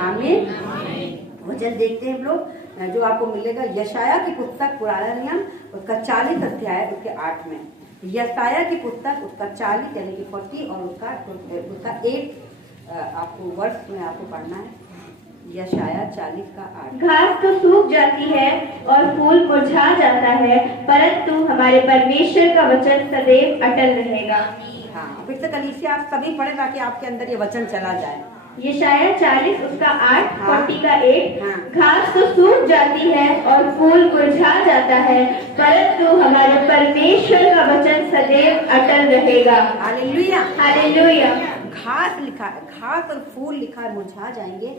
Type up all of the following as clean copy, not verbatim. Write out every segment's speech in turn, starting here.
आमीन। वचन देखते हैं हम लोग, जो आपको मिलेगा यशाया की पुस्तक पुराना नियम उसका 40 अध्याय उसके 8 में। यशाया की पुस्तक उसका 40 यानी कि 40 और उसका 8 आपको वर्ष में आपको पढ़ना है। यशाया 40 का 8। घास तो सूख जाती है और फूल मुरझा जाता है, परंतु हमारे परमेश्वर का वचन सदैव अटल रहेगा। हाँ, फिर से कलीसिया आप सभी पढ़े ताकि आपके अंदर ये वचन चला जाए। यशाया 40 उसका 8, हाँ। 40 का 8। हाँ। घास तो सूख जाती है और फूल मुरझा जाता है, परंतु हमारे परमेश्वर का वचन सदैव अटल रहेगा। Hallelujah, hallelujah. घास लिखा है, घास और फूल लिखा है, मुरझा जाएंगे।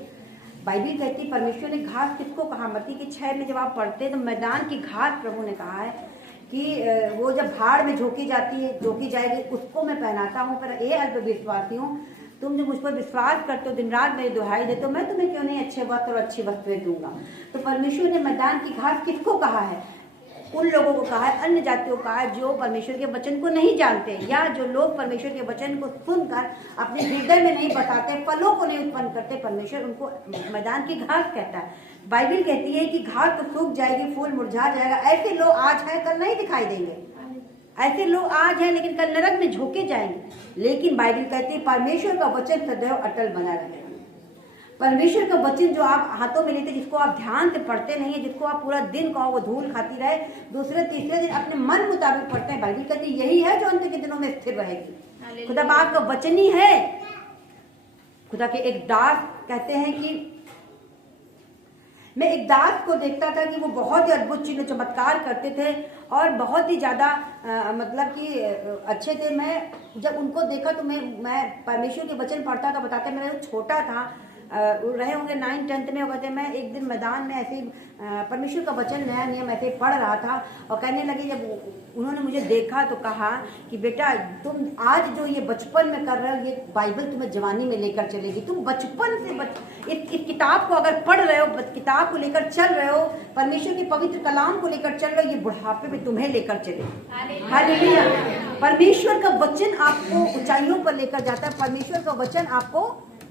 बाइबल कहती है परमेश्वर ने घास किसको कहा? मत्ती की 6 में जब आप पढ़ते हैं तो मैदान की घास प्रभु ने कहा है कि वो जब भाड़ में झोंकी जाएगी उसको मैं पहनाता हूँ। पर ये अल्प विश्वासी हूँ, तुम जो मुझ पर विश्वास करते हो, दिन रात मेरी दुहाई देते हो, मैं तुम्हें क्यों नहीं अच्छे वस्त्र और अच्छी वस्तुएं दूंगा। तो परमेश्वर ने मैदान की घास किसको कहा है? उन लोगों को कहा है, अन्य जातियों को कहा है जो परमेश्वर के वचन को नहीं जानते, या जो लोग परमेश्वर के वचन को सुनकर अपने हृदय में नहीं बसाते, फलों को नहीं उत्पन्न करते। परमेश्वर उनको मैदान की घास कहता है। बाइबल कहती है कि घास तो सूख जाएगी, फूल मुरझा जाएगा। ऐसे लोग आज हैं, कल नहीं दिखाई देंगे। ऐसे लोग आज हैं लेकिन कल नरक में झोंके जाएंगे। लेकिन बाइबल कहती है परमेश्वर का वचन सदैव अटल बना रहेगा। परमेश्वर का वचन जो आप हाथों में लेते, जिसको आप ध्यान से पढ़ते नहीं है, जिसको आप पूरा दिन कहो वो धूल खाती रहे, दूसरे तीसरे दिन अपने मन मुताबिक पढ़ते हैं, बाइबल कहती है यही है जो अंत के दिनों में स्थिर रहेगी। खुदा बाप का वचन ही है। खुदा के एक दास कहते हैं कि मैं एक दास को देखता था कि वो बहुत ही अद्भुत चिन्ह चमत्कार करते थे और बहुत ही ज्यादा मतलब कि अच्छे थे। मैं जब उनको देखा तो मैं परमेश्वर के वचन पढ़ता था। बताते मैं छोटा था, रहे होंगे 9th-10th में। कहते मैं एक दिन मैदान में ऐसे परमेश्वर का वचन नया नियम ऐसे पढ़ रहा था और कहने लगे, जब उन्होंने मुझे देखा तो कहा कि बेटा तुम आज जो ये बचपन में कर रहे हो, ये बाइबल तुम्हें जवानी में लेकर चलेगी। तुम बचपन से इस किताब को अगर पढ़ रहे हो, किताब को लेकर चल रहे हो, परमेश्वर के पवित्र कलाम को लेकर चल रहे हो, ये बुढ़ापे में तुम्हें लेकर चलेगी। हालेलुया। परमेश्वर का वचन आपको ऊंचाइयों पर लेकर जाता है। परमेश्वर का वचन आपको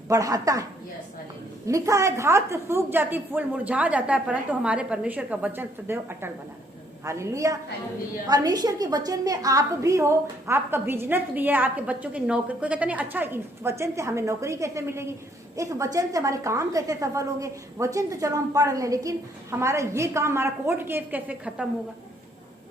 बढ़ाता है। लिखा है घास तो सूख जाती, फूल मुरझा जाता है, परंतु हमारे परमेश्वर का वचन सदैव अटल बना रहता है। हालेलुया। परमेश्वर के वचन में आप भी हो, आपका बिजनेस भी है, आपके बच्चों की नौकरी। कोई कहता नहीं अच्छा इस वचन से हमें नौकरी कैसे मिलेगी, इस वचन से हमारे काम कैसे सफल होंगे। वचन तो चलो हम पढ़ लें, लेकिन हमारा ये काम, हमारा कोर्ट केस कैसे खत्म होगा,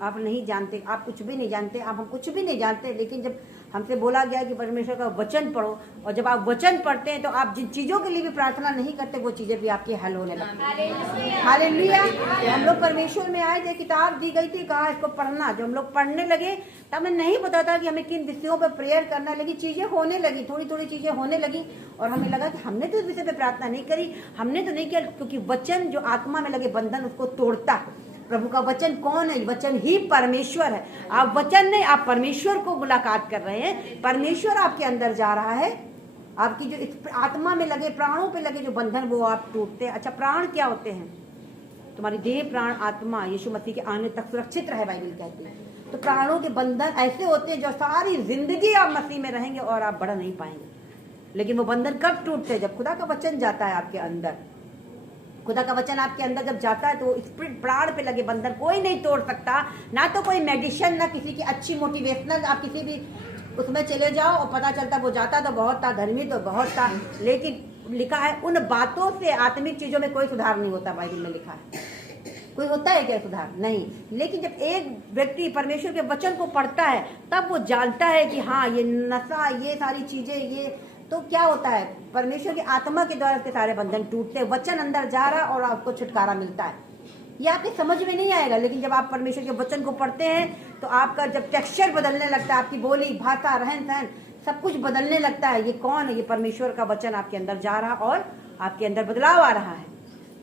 आप नहीं जानते। आप कुछ भी नहीं जानते, हम कुछ भी नहीं जानते। लेकिन जब हमसे बोला गया कि परमेश्वर का वचन पढ़ो, और जब आप वचन पढ़ते हैं तो आप जिन चीजों के लिए भी प्रार्थना नहीं करते वो चीजें भी आपकी हल होने लगती हैं। हालेलुया। हम लोग परमेश्वर में आए थे, किताब दी गई थी, कहा इसको पढ़ना। जब हम लोग पढ़ने लगे तब हमें नहीं पता था कि हमें किन विषयों पर प्रेयर करना है, लेकिन चीजें होने लगी, थोड़ी थोड़ी चीजें होने लगी। और हमें लगा कि हमने तो इस विषय पर प्रार्थना नहीं करी, हमने तो नहीं किया, क्योंकि वचन जो आत्मा में लगे बंधन उसको तोड़ता है। प्रभु का वचन कौन है? वचन ही परमेश्वर है। आप वचन नहीं, आप परमेश्वर को मुलाकात कर रहे हैं। परमेश्वर आपके अंदर जा रहा है। आपकी जो इस आत्मा में लगे, प्राणों पे लगे जो बंधन, वो आप टूटते हैं। अच्छा, प्राण क्या होते हैं? तुम्हारी देह, प्राण, आत्मा यीशु मसीह के आने तक सुरक्षित रहे, बाइबल कहती है। तो प्राणों के बंधन ऐसे होते हैं जो सारी जिंदगी आप मसीह में रहेंगे और आप बढ़ नहीं पाएंगे। लेकिन वो बंधन कब टूटते हैं? जब खुदा का वचन जाता है आपके अंदर। खुदा का वचन आपके अंदर जब जाता है तो स्पिरिट, प्राण पे लगे बंधन कोई नहीं तोड़ सकता। ना तो कोई मेडिसिन, ना किसी की अच्छी मोटिवेशनल, आप किसी भी उसमें चले जाओ और पता चलता वो जाता तो बहुत था, धर्मी तो बहुत था, लेकिन लिखा है उन बातों से आत्मिक चीजों में कोई सुधार नहीं होता। बाइबल में लिखा है। कोई होता है क्या सुधार? नहीं। लेकिन जब एक व्यक्ति परमेश्वर के वचन को पढ़ता है तब वो जानता है कि हाँ ये नशा, ये सारी चीजें, ये तो क्या होता है, परमेश्वर की आत्मा के द्वारा के सारे बंधन टूटते हैं। वचन अंदर जा रहा और आपको छुटकारा मिलता है। ये आपकी समझ में नहीं आएगा, लेकिन जब आप परमेश्वर के वचन को पढ़ते हैं तो आपका जब टेक्सचर बदलने लगता है, आपकी बोली, भाषा, रहन सहन सब कुछ बदलने लगता है। ये कौन है? ये परमेश्वर का वचन आपके अंदर जा रहा और आपके अंदर बदलाव आ रहा है।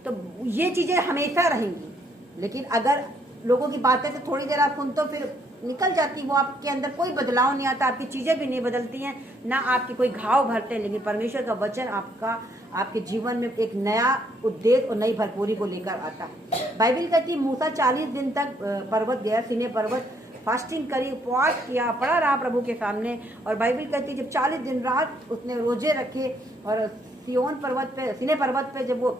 तो ये चीजें हमेशा रहेंगी। लेकिन अगर लोगों की बातें से थोड़ी देर आप सुनते हो फिर निकल जाती, वो आपके अंदर कोई बदलाव नहीं आता, आपकी चीजें भी नहीं बदलती हैं, ना आपके कोई घाव भरते हैं। लेकिन परमेश्वर का वचन आपके जीवन में एक नया उद्देश्य और नई भरपूरी को लेकर आता है। बाइबल कहती है मूसा 40 दिन तक पर्वत गया, सीने पर्वत, फास्टिंग करी, उपवास किया, पड़ा रहा प्रभु के सामने। और बाइबल कहती है जब 40 दिन रात उसने रोजे रखे और सिय्योन पर्वत पे, सीने पर्वत पे जब वो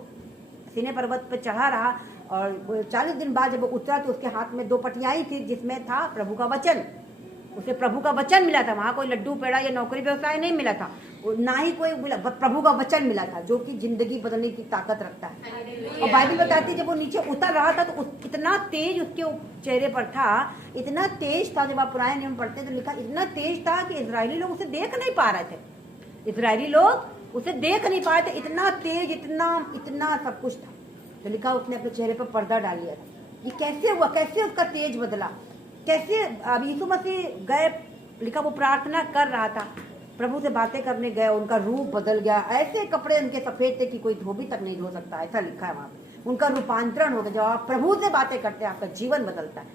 सीने पर्वत पे चढ़ा रहा और 40 दिन बाद जब वो उतरा तो उसके हाथ में 2 पटियाई थी जिसमें था प्रभु का वचन। उसे प्रभु का वचन मिला था, वहां कोई लड्डू पेड़ा या नौकरी व्यवसाय नहीं मिला था, ना ही कोई मिला, प्रभु का वचन मिला था जो कि जिंदगी बदलने की ताकत रखता है। और बाइबल बताती है जब वो नीचे उतर रहा था तो इतना तेज उसके चेहरे पर था, इतना तेज था। जब आप पुराने नियम पढ़ते तो लिखा इतना तेज था कि इजरायली लोग उसे देख नहीं पा रहे थे, इजरायली लोग उसे देख नहीं पाए थे, इतना तेज, इतना सब कुछ था। तो लिखा उसने अपने चेहरे पर पर्दा डाल लिया था। ये कैसे हुआ, कैसे उसका तेज बदला, कैसे? अब यीशु मसीह गए, लिखा वो प्रार्थना कर रहा था, प्रभु से बातें करने गए, उनका रूप बदल गया, ऐसे कपड़े उनके सफेद थे कि कोई धोबी तक नहीं धो सकता, ऐसा लिखा है वहां पे। उनका रूपांतरण हो गया। जब आप प्रभु से बातें करते हैं आपका जीवन बदलता है,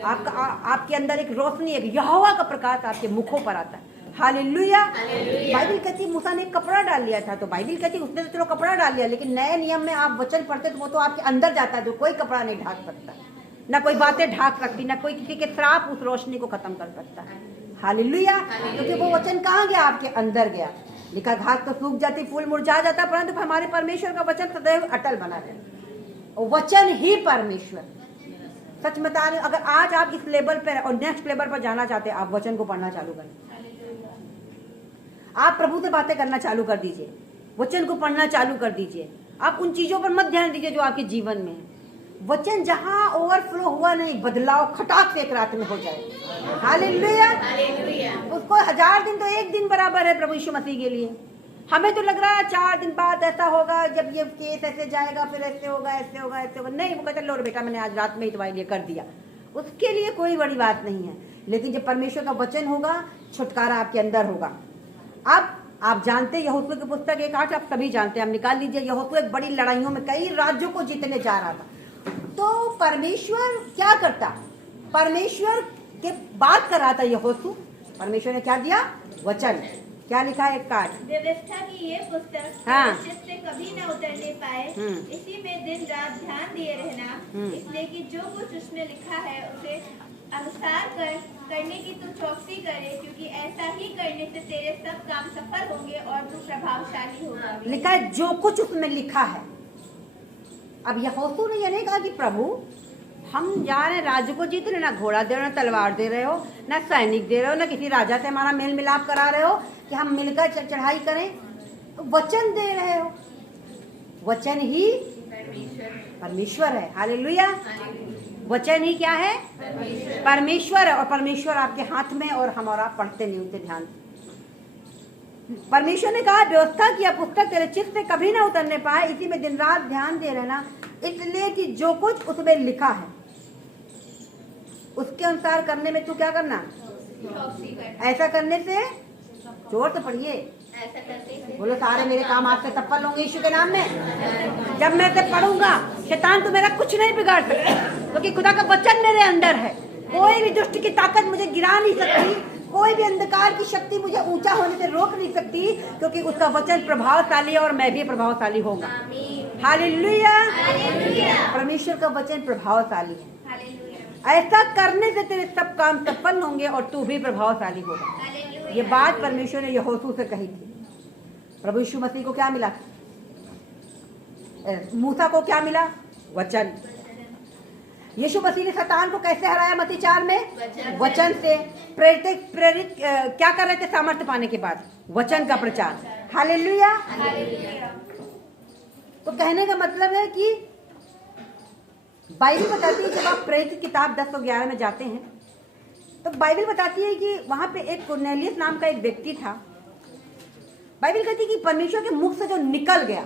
आपके अंदर एक रोशनी, एक यहोवा का प्रकाश आपके मुखों पर आता है। हालेलुया। बाइबल कहती मूसा ने कपड़ा डाल लिया था, तो बाइबल कहती उसने तो चलो कपड़ा डाल लिया, लेकिन नए नियम में आप वचन पढ़ते तो वो तो आपके अंदर जाता है, जो कोई कपड़ा नहीं ढाक सकता, ना कोई बातें ढाक सकती, ना कोई किसी के श्राप उस रोशनी को खत्म कर सकता है। हालेलुया। क्योंकि वो वचन कहाँ गया? आपके अंदर गया। लिखा घास तो सूख जाती, फूल मुरझा जाता, परंतु हमारे परमेश्वर का वचन सदैव अटल बना रहे। वचन ही परमेश्वर। सच बता रहे, अगर आज आप इस लेवल पर और नेक्स्ट लेवल पर जाना चाहते हैं, आप वचन को पढ़ना चालू करें। आप प्रभु से बातें करना चालू कर दीजिए, वचन को पढ़ना चालू कर दीजिए। आप उन चीजों पर मत ध्यान दीजिए जो आपके जीवन में है। वचन जहां ओवरफ्लो हुआ नहीं, बदलाव खटाक से एक रात में हो जाए। हालेलुया। उसको 1000 दिन तो एक दिन बराबर है प्रभु यीशु मसीह के लिए। हमें तो लग रहा है 4 दिन बाद ऐसा होगा, जब ये केस ऐसे जाएगा, फिर ऐसे होगा, ऐसे होगा, ऐसे होगा। नहीं, वो कहते लो बेटा मैंने आज रात में ही तुम्हारे लिए कर दिया, उसके लिए कोई बड़ी बात नहीं है। लेकिन जब परमेश्वर का वचन होगा, छुटकारा आपके अंदर होगा। अब आप जानते हैं यहोशू की पुस्तक 1:8 आप सभी जानते हैं, आप निकाल लीजिए। यहोशू एक बड़ी लड़ाइयों में कई राज्यों को जीतने जा रहा था, तो परमेश्वर क्या करता? परमेश्वर के बात कर रहा था यहोशू, परमेश्वर ने क्या दिया? वचन। क्या लिखा है? एक कार्ड। व्यवस्था की ये पुस्तक से कभी न उतरने पाए, इसी में दिन रात ध्यान दिए रहना, इसलिए कि जो कुछ उसने लिखा है उसे अनुसार करने की तू चौकसी करे, क्योंकि ऐसा ही करने से तेरे सब काम सफल होंगे और तू प्रभावशाली होगा। लिखा है जो कुछ उसमें लिखा है। अब यहोशू ने यह नहीं कहा कि प्रभु हम जा रहे हैं राज्य को जीत रहे, ना घोड़ा दे रहे हो, ना तलवार दे रहे हो, ना सैनिक दे रहे हो, ना किसी राजा से हमारा मेल मिलाप करा रहे हो कि हम मिलकर चढ़ाई करें। तो वचन दे रहे हो, वचन ही परमेश्वर है। हालेलुया। वचन ही क्या है? परमेश्वर है। और परमेश्वर आपके हाथ में, और हमारा पढ़ते नहीं उनसे ध्यान। परमेश्वर ने कहा व्यवस्था की पुस्तक तेरे चित्त से कभी ना उतरने पाए, इसी में दिन रात ध्यान दे रहना, इसलिए कि जो कुछ उसमें लिखा है उसके अनुसार करने में तू क्या करना? ऐसा करने से, जोर से पढ़िए, बोलो सारे मेरे काम आपसे सफल होंगे यीशु के नाम में। जब मैं से पढ़ूंगा शैतान तो मेरा कुछ नहीं बिगाड़ सकता, क्योंकि खुदा का वचन मेरे अंदर है। कोई भी दुष्ट की ताकत मुझे गिरा नहीं सकती, कोई भी अंधकार की शक्ति मुझे ऊंचा होने से रोक नहीं सकती, क्योंकि उसका वचन प्रभावशाली है और मैं भी प्रभावशाली होगा। हालेलुया। परमेश्वर का वचन प्रभावशाली है। ऐसा करने से तेरे सब काम सफल होंगे और तू भी प्रभावशाली होगा। ये बात परमेश्वर ने यहोशू से कही थी। प्रभु यीशु मसीह को क्या मिला? मूसा को क्या मिला? वचन। यीशु मसीह ने शैतान को कैसे हराया? मत्ती 4 में वचन से। प्रेरित क्या कर रहे थे सामर्थ्य पाने के बाद? वचन का प्रचार। हालेलुया। तो कहने का मतलब है कि बाइबल बताती है, जब आप प्रेरित की किताब 10:11 में जाते हैं तो बाइबल बताती है कि वहां पे एक कुरनेलियस नाम का एक व्यक्ति था। बाइबल कहती है कि परमेश्वर के मुख से जो निकल गया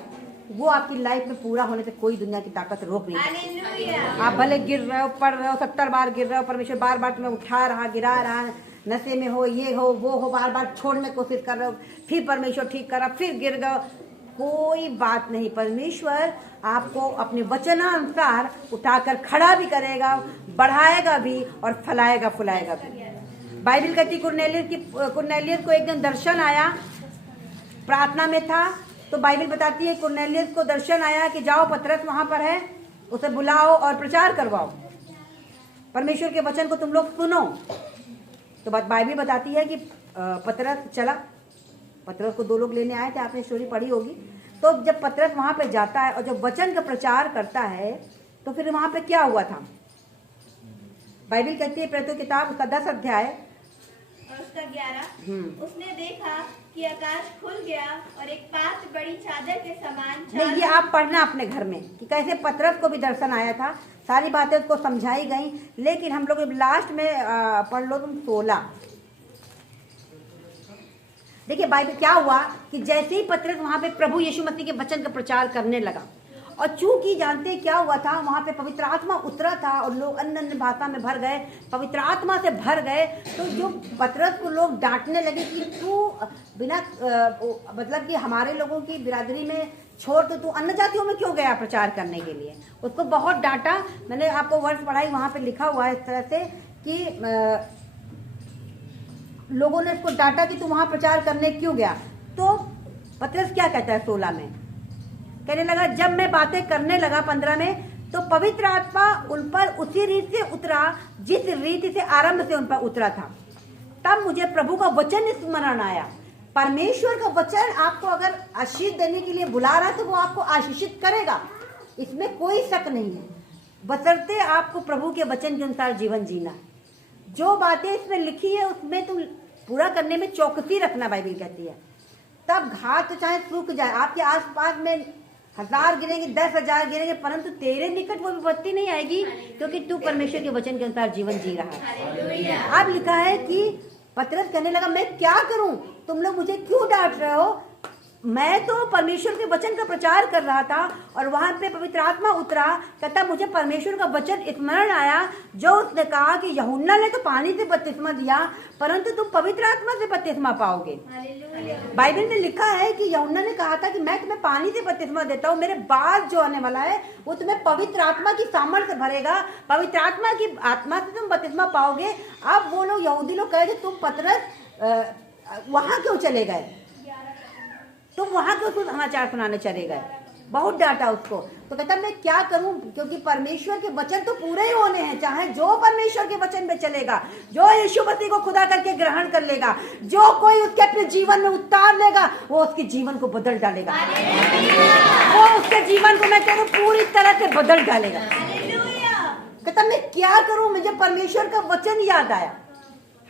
वो आपकी लाइफ में पूरा होने से कोई दुनिया की ताकत रोक नहीं सकती। आप भले गिर रहे हो, पढ़ रहे हो, 70 बार गिर रहे हो, परमेश्वर बार बार तुम्हें उठा रहा, गिरा रहा, नशे में हो, ये हो, वो हो, बार बार छोड़ने की कोशिश कर रहे हो, फिर परमेश्वर ठीक कर रहा, फिर गिर गए, कोई बात नहीं। परमेश्वर आपको अपने वचनानुसार उठाकर खड़ा भी करेगा, बढ़ाएगा भी और फैलाएगा फुलाएगा भी। बाइबल कहती कुरनेलियस को एक दिन दर्शन आया, प्रार्थना में था, तो बाइबल बताती है कुरनेलियस को दर्शन आया कि जाओ पतरस वहां पर है, उसे बुलाओ और प्रचार करवाओ, परमेश्वर के वचन को तुम लोग सुनो। तो बाइबल बताती है कि पतरस चला पतरस को 2 लोग लेने आए थे, आपने स्टोरी पढ़ी होगी। तो जब पतरस वहां पे जाता है और जब वचन का प्रचार करता है तो फिर वहां पे क्या हुआ था? बाइबल कहती है प्रेरितों की किताब उसका 10 अध्याय और उसका 11, उसने देखा कि आकाश खुल गया और एक पात्र बड़ी चादर के समान नहीं, ये आप पढ़ना अपने घर में कि कैसे पतरस को भी दर्शन आया था, सारी बातें उसको समझाई गई। लेकिन हम लोग लास्ट में पढ़ लो तुम 16। देखिए बाइबल क्या हुआ कि जैसे ही पतरस वहां पे प्रभु यीशु मसीह के वचन का प्रचार करने लगा, और चूंकि जानते क्या हुआ था, वहां पे पवित्र आत्मा उतरा था और लोग अन्य अन्य भाषा में भर गए, पवित्र आत्मा से भर गए। तो जो पतरस को लोग डांटने लगे कि तू बिना मतलब कि हमारे लोगों की बिरादरी में छोड़ तो तू अन्य जातियों में क्यों गया प्रचार करने के लिए। उसको बहुत डांटा। मैंने आपको वर्ष पढ़ाई, वहां पे लिखा हुआ है इस तरह से कि लोगों ने उसको डांटा कि तू वहां प्रचार करने क्यों गया। तो पतरस क्या कहता है 16 में, कहने लगा जब मैं बातें करने लगा 15 में, तो पवित्र आत्मा उन पर उसी रीत से उतरा जिस रीति से आरंभ से उन पर उतरा था। तब मुझे प्रभु का वचन स्मरण आया। परमेश्वर का वचन आपको अगर आशीष देने के लिए बुला रहा है तो वो आपको आशीषित करेगा, इसमें कोई शक नहीं है, बशर्ते आपको प्रभु के वचन के अनुसार जीवन जीना। जो बातें इसमें लिखी है उसमें तुम पूरा करने में चौकसी रखना, बाइबल कहती है। तब घात तो चाहे सूख जाए, आपके आसपास में 1000 गिरेंगे, 10,000 गिरेंगे, परंतु तेरे निकट वो विपत्ति नहीं आएगी, क्योंकि तू परमेश्वर के वचन के अनुसार जीवन जी रहा है। अब लिखा है कि पतरस कहने लगा मैं क्या करूं, तुम लोग मुझे क्यों डांट रहे हो। मैं तो परमेश्वर के वचन का प्रचार कर रहा था और वहां पे पवित्र आत्मा उतरा। कहता मुझे परमेश्वर का वचन स्मरण आया जो उसने कहा कि यूहन्ना ने तो पानी से बपतिस्मा दिया, परंतु तुम पवित्र आत्मा से बपतिस्मा पाओगे। बाइबल में लिखा है कि यूहन्ना ने कहा था कि मैं तुम्हें पानी से बपतिस्मा देता हूँ, मेरे बाद जो आने वाला है वो तुम्हें पवित्र आत्मा की सामर्थ्य भरेगा, पवित्र आत्मा की आत्मा से तुम बपतिस्मा पाओगे। अब वो लोग यहूदी लोग कहे तुम पतरस वहां क्यों चले गए, तुम वहां क्यों समाचार सुनाने चले गए। बहुत डांटा उसको। तो कहता मैं क्या करूं, क्योंकि परमेश्वर के वचन तो पूरे ही होने हैं। चाहे जो परमेश्वर के वचन पे चलेगा, जो यीशु मसीह को खुदा करके ग्रहण कर लेगा, जो कोई उसके अपने जीवन में उतार लेगा, वो उसके जीवन को बदल डालेगा। वो उसके जीवन को मैं कह रहा हूं पूरी तरह से बदल डालेगा। कहता मैं क्या करूं, मुझे परमेश्वर का वचन याद आया।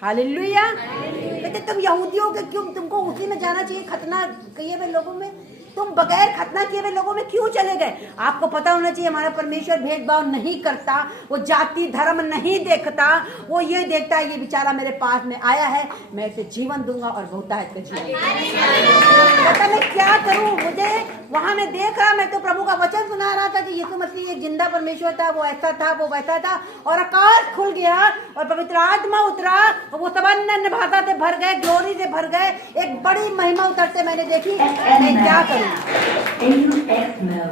हालेलुया। कहते तुम यहूदियों के क्यों, तुमको उसी में जाना चाहिए, खतना किए हुए लोगों में। तुम बगैर खतना किए हुए लोगों में क्यों चले गए। आपको पता होना चाहिए हमारा परमेश्वर भेदभाव नहीं करता, वो जाति धर्म नहीं देखता, वो ये देखता है ये बेचारा मेरे पास में आया है, मैं इसे जीवन दूंगा और बहुतायत का जीवन। कहता मैं क्या करूं, मुझे वहां में देख रहा, मैं तो प्रभु का वचन सुना रहा था कि यीशु मसीह एक जिंदा परमेश्वर था, वो ऐसा था वो वैसा था, और आकाश खुल गया और पवित्र आत्मा उतरा और वो सब अन्य भाषा से भर गए, ग्लोरी से भर गए, एक बड़ी महिमा उतरते मैंने देखी। मैं क्या करूं,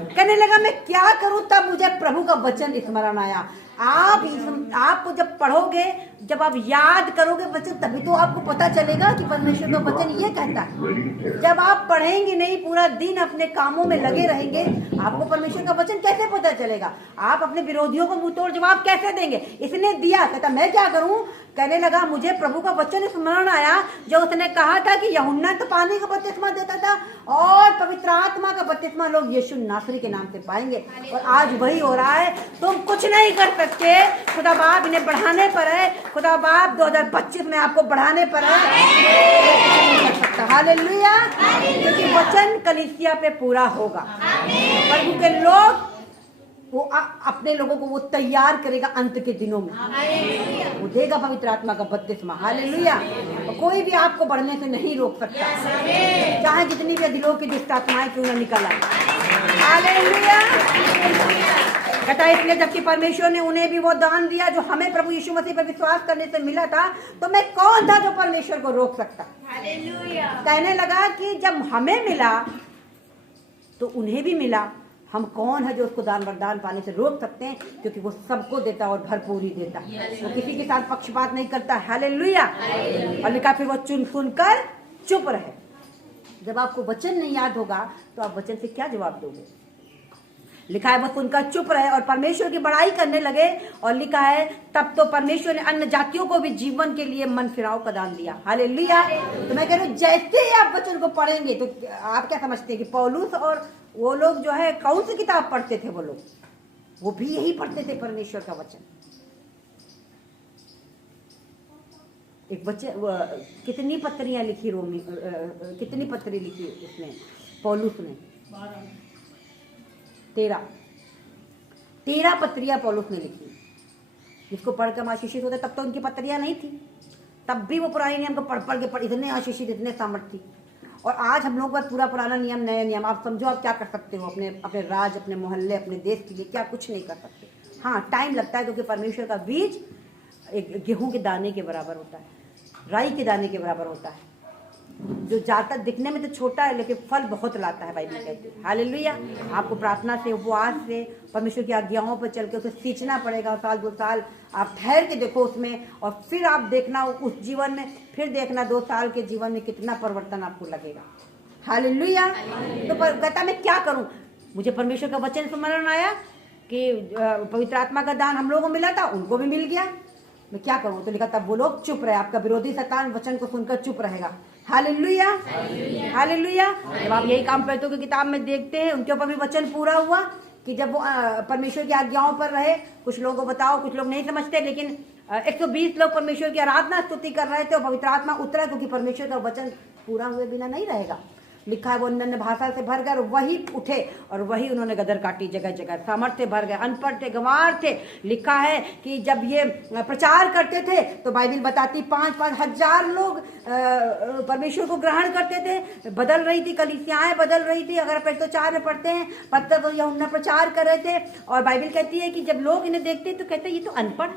कहने लगा मैं क्या करूं। तब मुझे प्रभु का वचन स्मरण आया। आपको जब पढ़ोगे, जब आप याद करोगे वचन, तभी तो आपको पता चलेगा कि परमेश्वर का वचन ये कहता है। जब आप पढ़ेंगे नहीं, पूरा दिन अपने कामों में लगे रहेंगे, आपको परमेश्वर का वचन कैसे पता चलेगा। आप अपने विरोधियों को मुंह तोड़ जवाब कैसे देंगे। इसने दिया, कहता मैं क्या करूं। कहने लगा मुझे प्रभु का वचन स्मरण आया जो उसने कहा था कि यूहन्ना तो पानी का बपतिस्मा देता था और पवित्र आत्मा का बपतिस्मा लोग यीशु नासरी के नाम से पाएंगे, और आज वही हो रहा है। तुम कुछ नहीं कर सकते, खुदा बाप इन्हें बढ़ाने पर है, खुदा बाप 2025 में आपको बढ़ाने पर है। कर सकता, हालेलुया, क्योंकि वचन कलीसिया पे पूरा होगा। प्रभु के लोग वो अपने लोगों को वो तैयार करेगा अंत के दिनों में, वो देगा पवित्र आत्मा का बपतिस्मा। हालेलुया। कोई भी आपको बढ़ने से नहीं रोक सकता, चाहे जितनी भी दिलों की दुष्ट आत्माएं क्यों न निकल आए। हालेलुया। कहता है इसलिए जबकि परमेश्वर ने उन्हें भी वो दान दिया जो हमें प्रभु यीशु मसीह पर विश्वास करने से मिला था, तो मैं कौन था जो परमेश्वर को रोक सकता। कहने लगा कि जब हमें मिला तो उन्हें भी मिला, हम कौन है जो उसको दान वरदान पाने से रोक सकते हैं, क्योंकि वो सबको देता और भरपूरी देता, वो किसी के साथ पक्षपात नहीं करता। हालेलुया। और लिखा फिर वो सुनकर चुप रहे। जब आपको वचन नहीं याद होगा तो आप वचन से क्या जवाब दोगे। लिखा है वो सुनकर चुप रहे और परमेश्वर की बड़ाई करने लगे। और लिखा है तब तो परमेश्वर ने अन्य जातियों को भी जीवन के लिए मन फिराव का दान दिया। हालेलुया। तो मैं कह रही हूँ जैसे ही आप वचन को पढ़ेंगे तो आप क्या समझते हैं कि पौलुस और वो लोग जो है कौन सी किताब पढ़ते थे? वो लोग वो भी यही पढ़ते थे, परमेश्वर का वचन। एक बच्चे कितनी पत्रियां लिखी रोमी, कितनी पत्री लिखी उसने, पौलुस ने? 13 पत्रियां पौलुस ने लिखी। जिसको पढ़कर हम आशीषित होते, तब तो उनकी पत्रियां नहीं थी, तब भी वो पुराने नियम को पढ़ के इतने आशीषित, इतने सामर्थ थी। और आज हम लोग बस पूरा पुराना नियम नया नियम, आप समझो आप क्या कर सकते हो अपने राज्य, अपने मोहल्ले, अपने देश के लिए? क्या कुछ नहीं कर सकते। हाँ, टाइम लगता है, क्योंकि परमेश्वर का बीज एक गेहूं के दाने के बराबर होता है, राई के दाने के बराबर होता है, जो जाता दिखने में तो छोटा है लेकिन फल बहुत लाता है, बाइबल कहती है। हालेलुया। आपको प्रार्थना से, उपवास से, परमेश्वर की आज्ञाओं पर चल के उसे सींचना पड़ेगा। साल 2 साल आप ठहर के देखो उसमें, और फिर आप देखना उस जीवन में, फिर देखना 2 साल के जीवन में कितना परिवर्तन आपको लगेगा। हालेलुया। तो कहता मैं क्या करूं? मुझे परमेश्वर का वचन स्मरण आया कि पवित्र आत्मा का दान हम लोगों को मिला था, उनको भी मिल गया, मैं क्या करूं? तो लिखा तब वो लोग चुप रहे। आपका विरोधी शैतान वचन को सुनकर चुप रहेगा। Hallelujah, hallelujah. जब आप यही काम प्रेरितों की किताब में देखते हैं, उनके ऊपर भी वचन पूरा हुआ कि जब वो परमेश्वर की आज्ञाओं पर रहे। कुछ लोगों को बताओ, कुछ लोग नहीं समझते, लेकिन 120 लोग परमेश्वर की आराधना स्तुति कर रहे थे और पवित्र आत्मा उतरा, क्योंकि परमेश्वर का वचन पूरा हुए बिना नहीं रहेगा। लिखा है वो अन्य भाषा से भर गए और वही उठे और वही उन्होंने गदर काटी जगह जगह। सामर्थ्य भर गए, अनपढ़ थे, गंवार थे। लिखा है कि जब ये प्रचार करते थे तो बाइबल बताती 5-5 हजार लोग परमेश्वर को ग्रहण करते थे। बदल रही थी, कलीसियाएं बदल रही थी। अगर पहले तो 4 में पढ़ते हैं, पत्तर तो यूहन्ना प्रचार कर रहे थे। और बाइबल कहती है कि जब लोग इन्हें देखते तो कहते ये तो अनपढ़,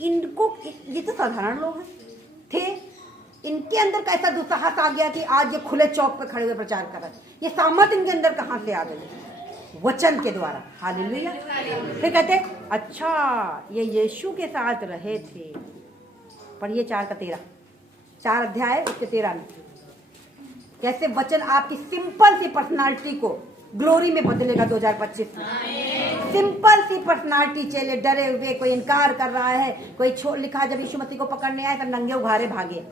इनको, ये तो साधारण लोग थे, इनके अंदर कैसा दुस्साहस आ गया कि आज ये खुले चौक पे खड़े हुए प्रचार कर रहे हैं? ये सामर्थ इनके अंदर कहां से आ गई? वचन के द्वारा। हालेलुया। फिर कहते अच्छा ये यीशु के साथ रहे थे। पढ़िए 4 अध्याय उसके 13 में कैसे वचन आपकी सिंपल सी पर्सनालिटी को ग्लोरी में बदलेगा 2025 में। सिंपल सी पर्सनालिटी चले, डरे हुए, कोई इनकार कर रहा है, कोई लिखा जब यीशु मसीह को पकड़ने आए तब नंगे उघारे भागे।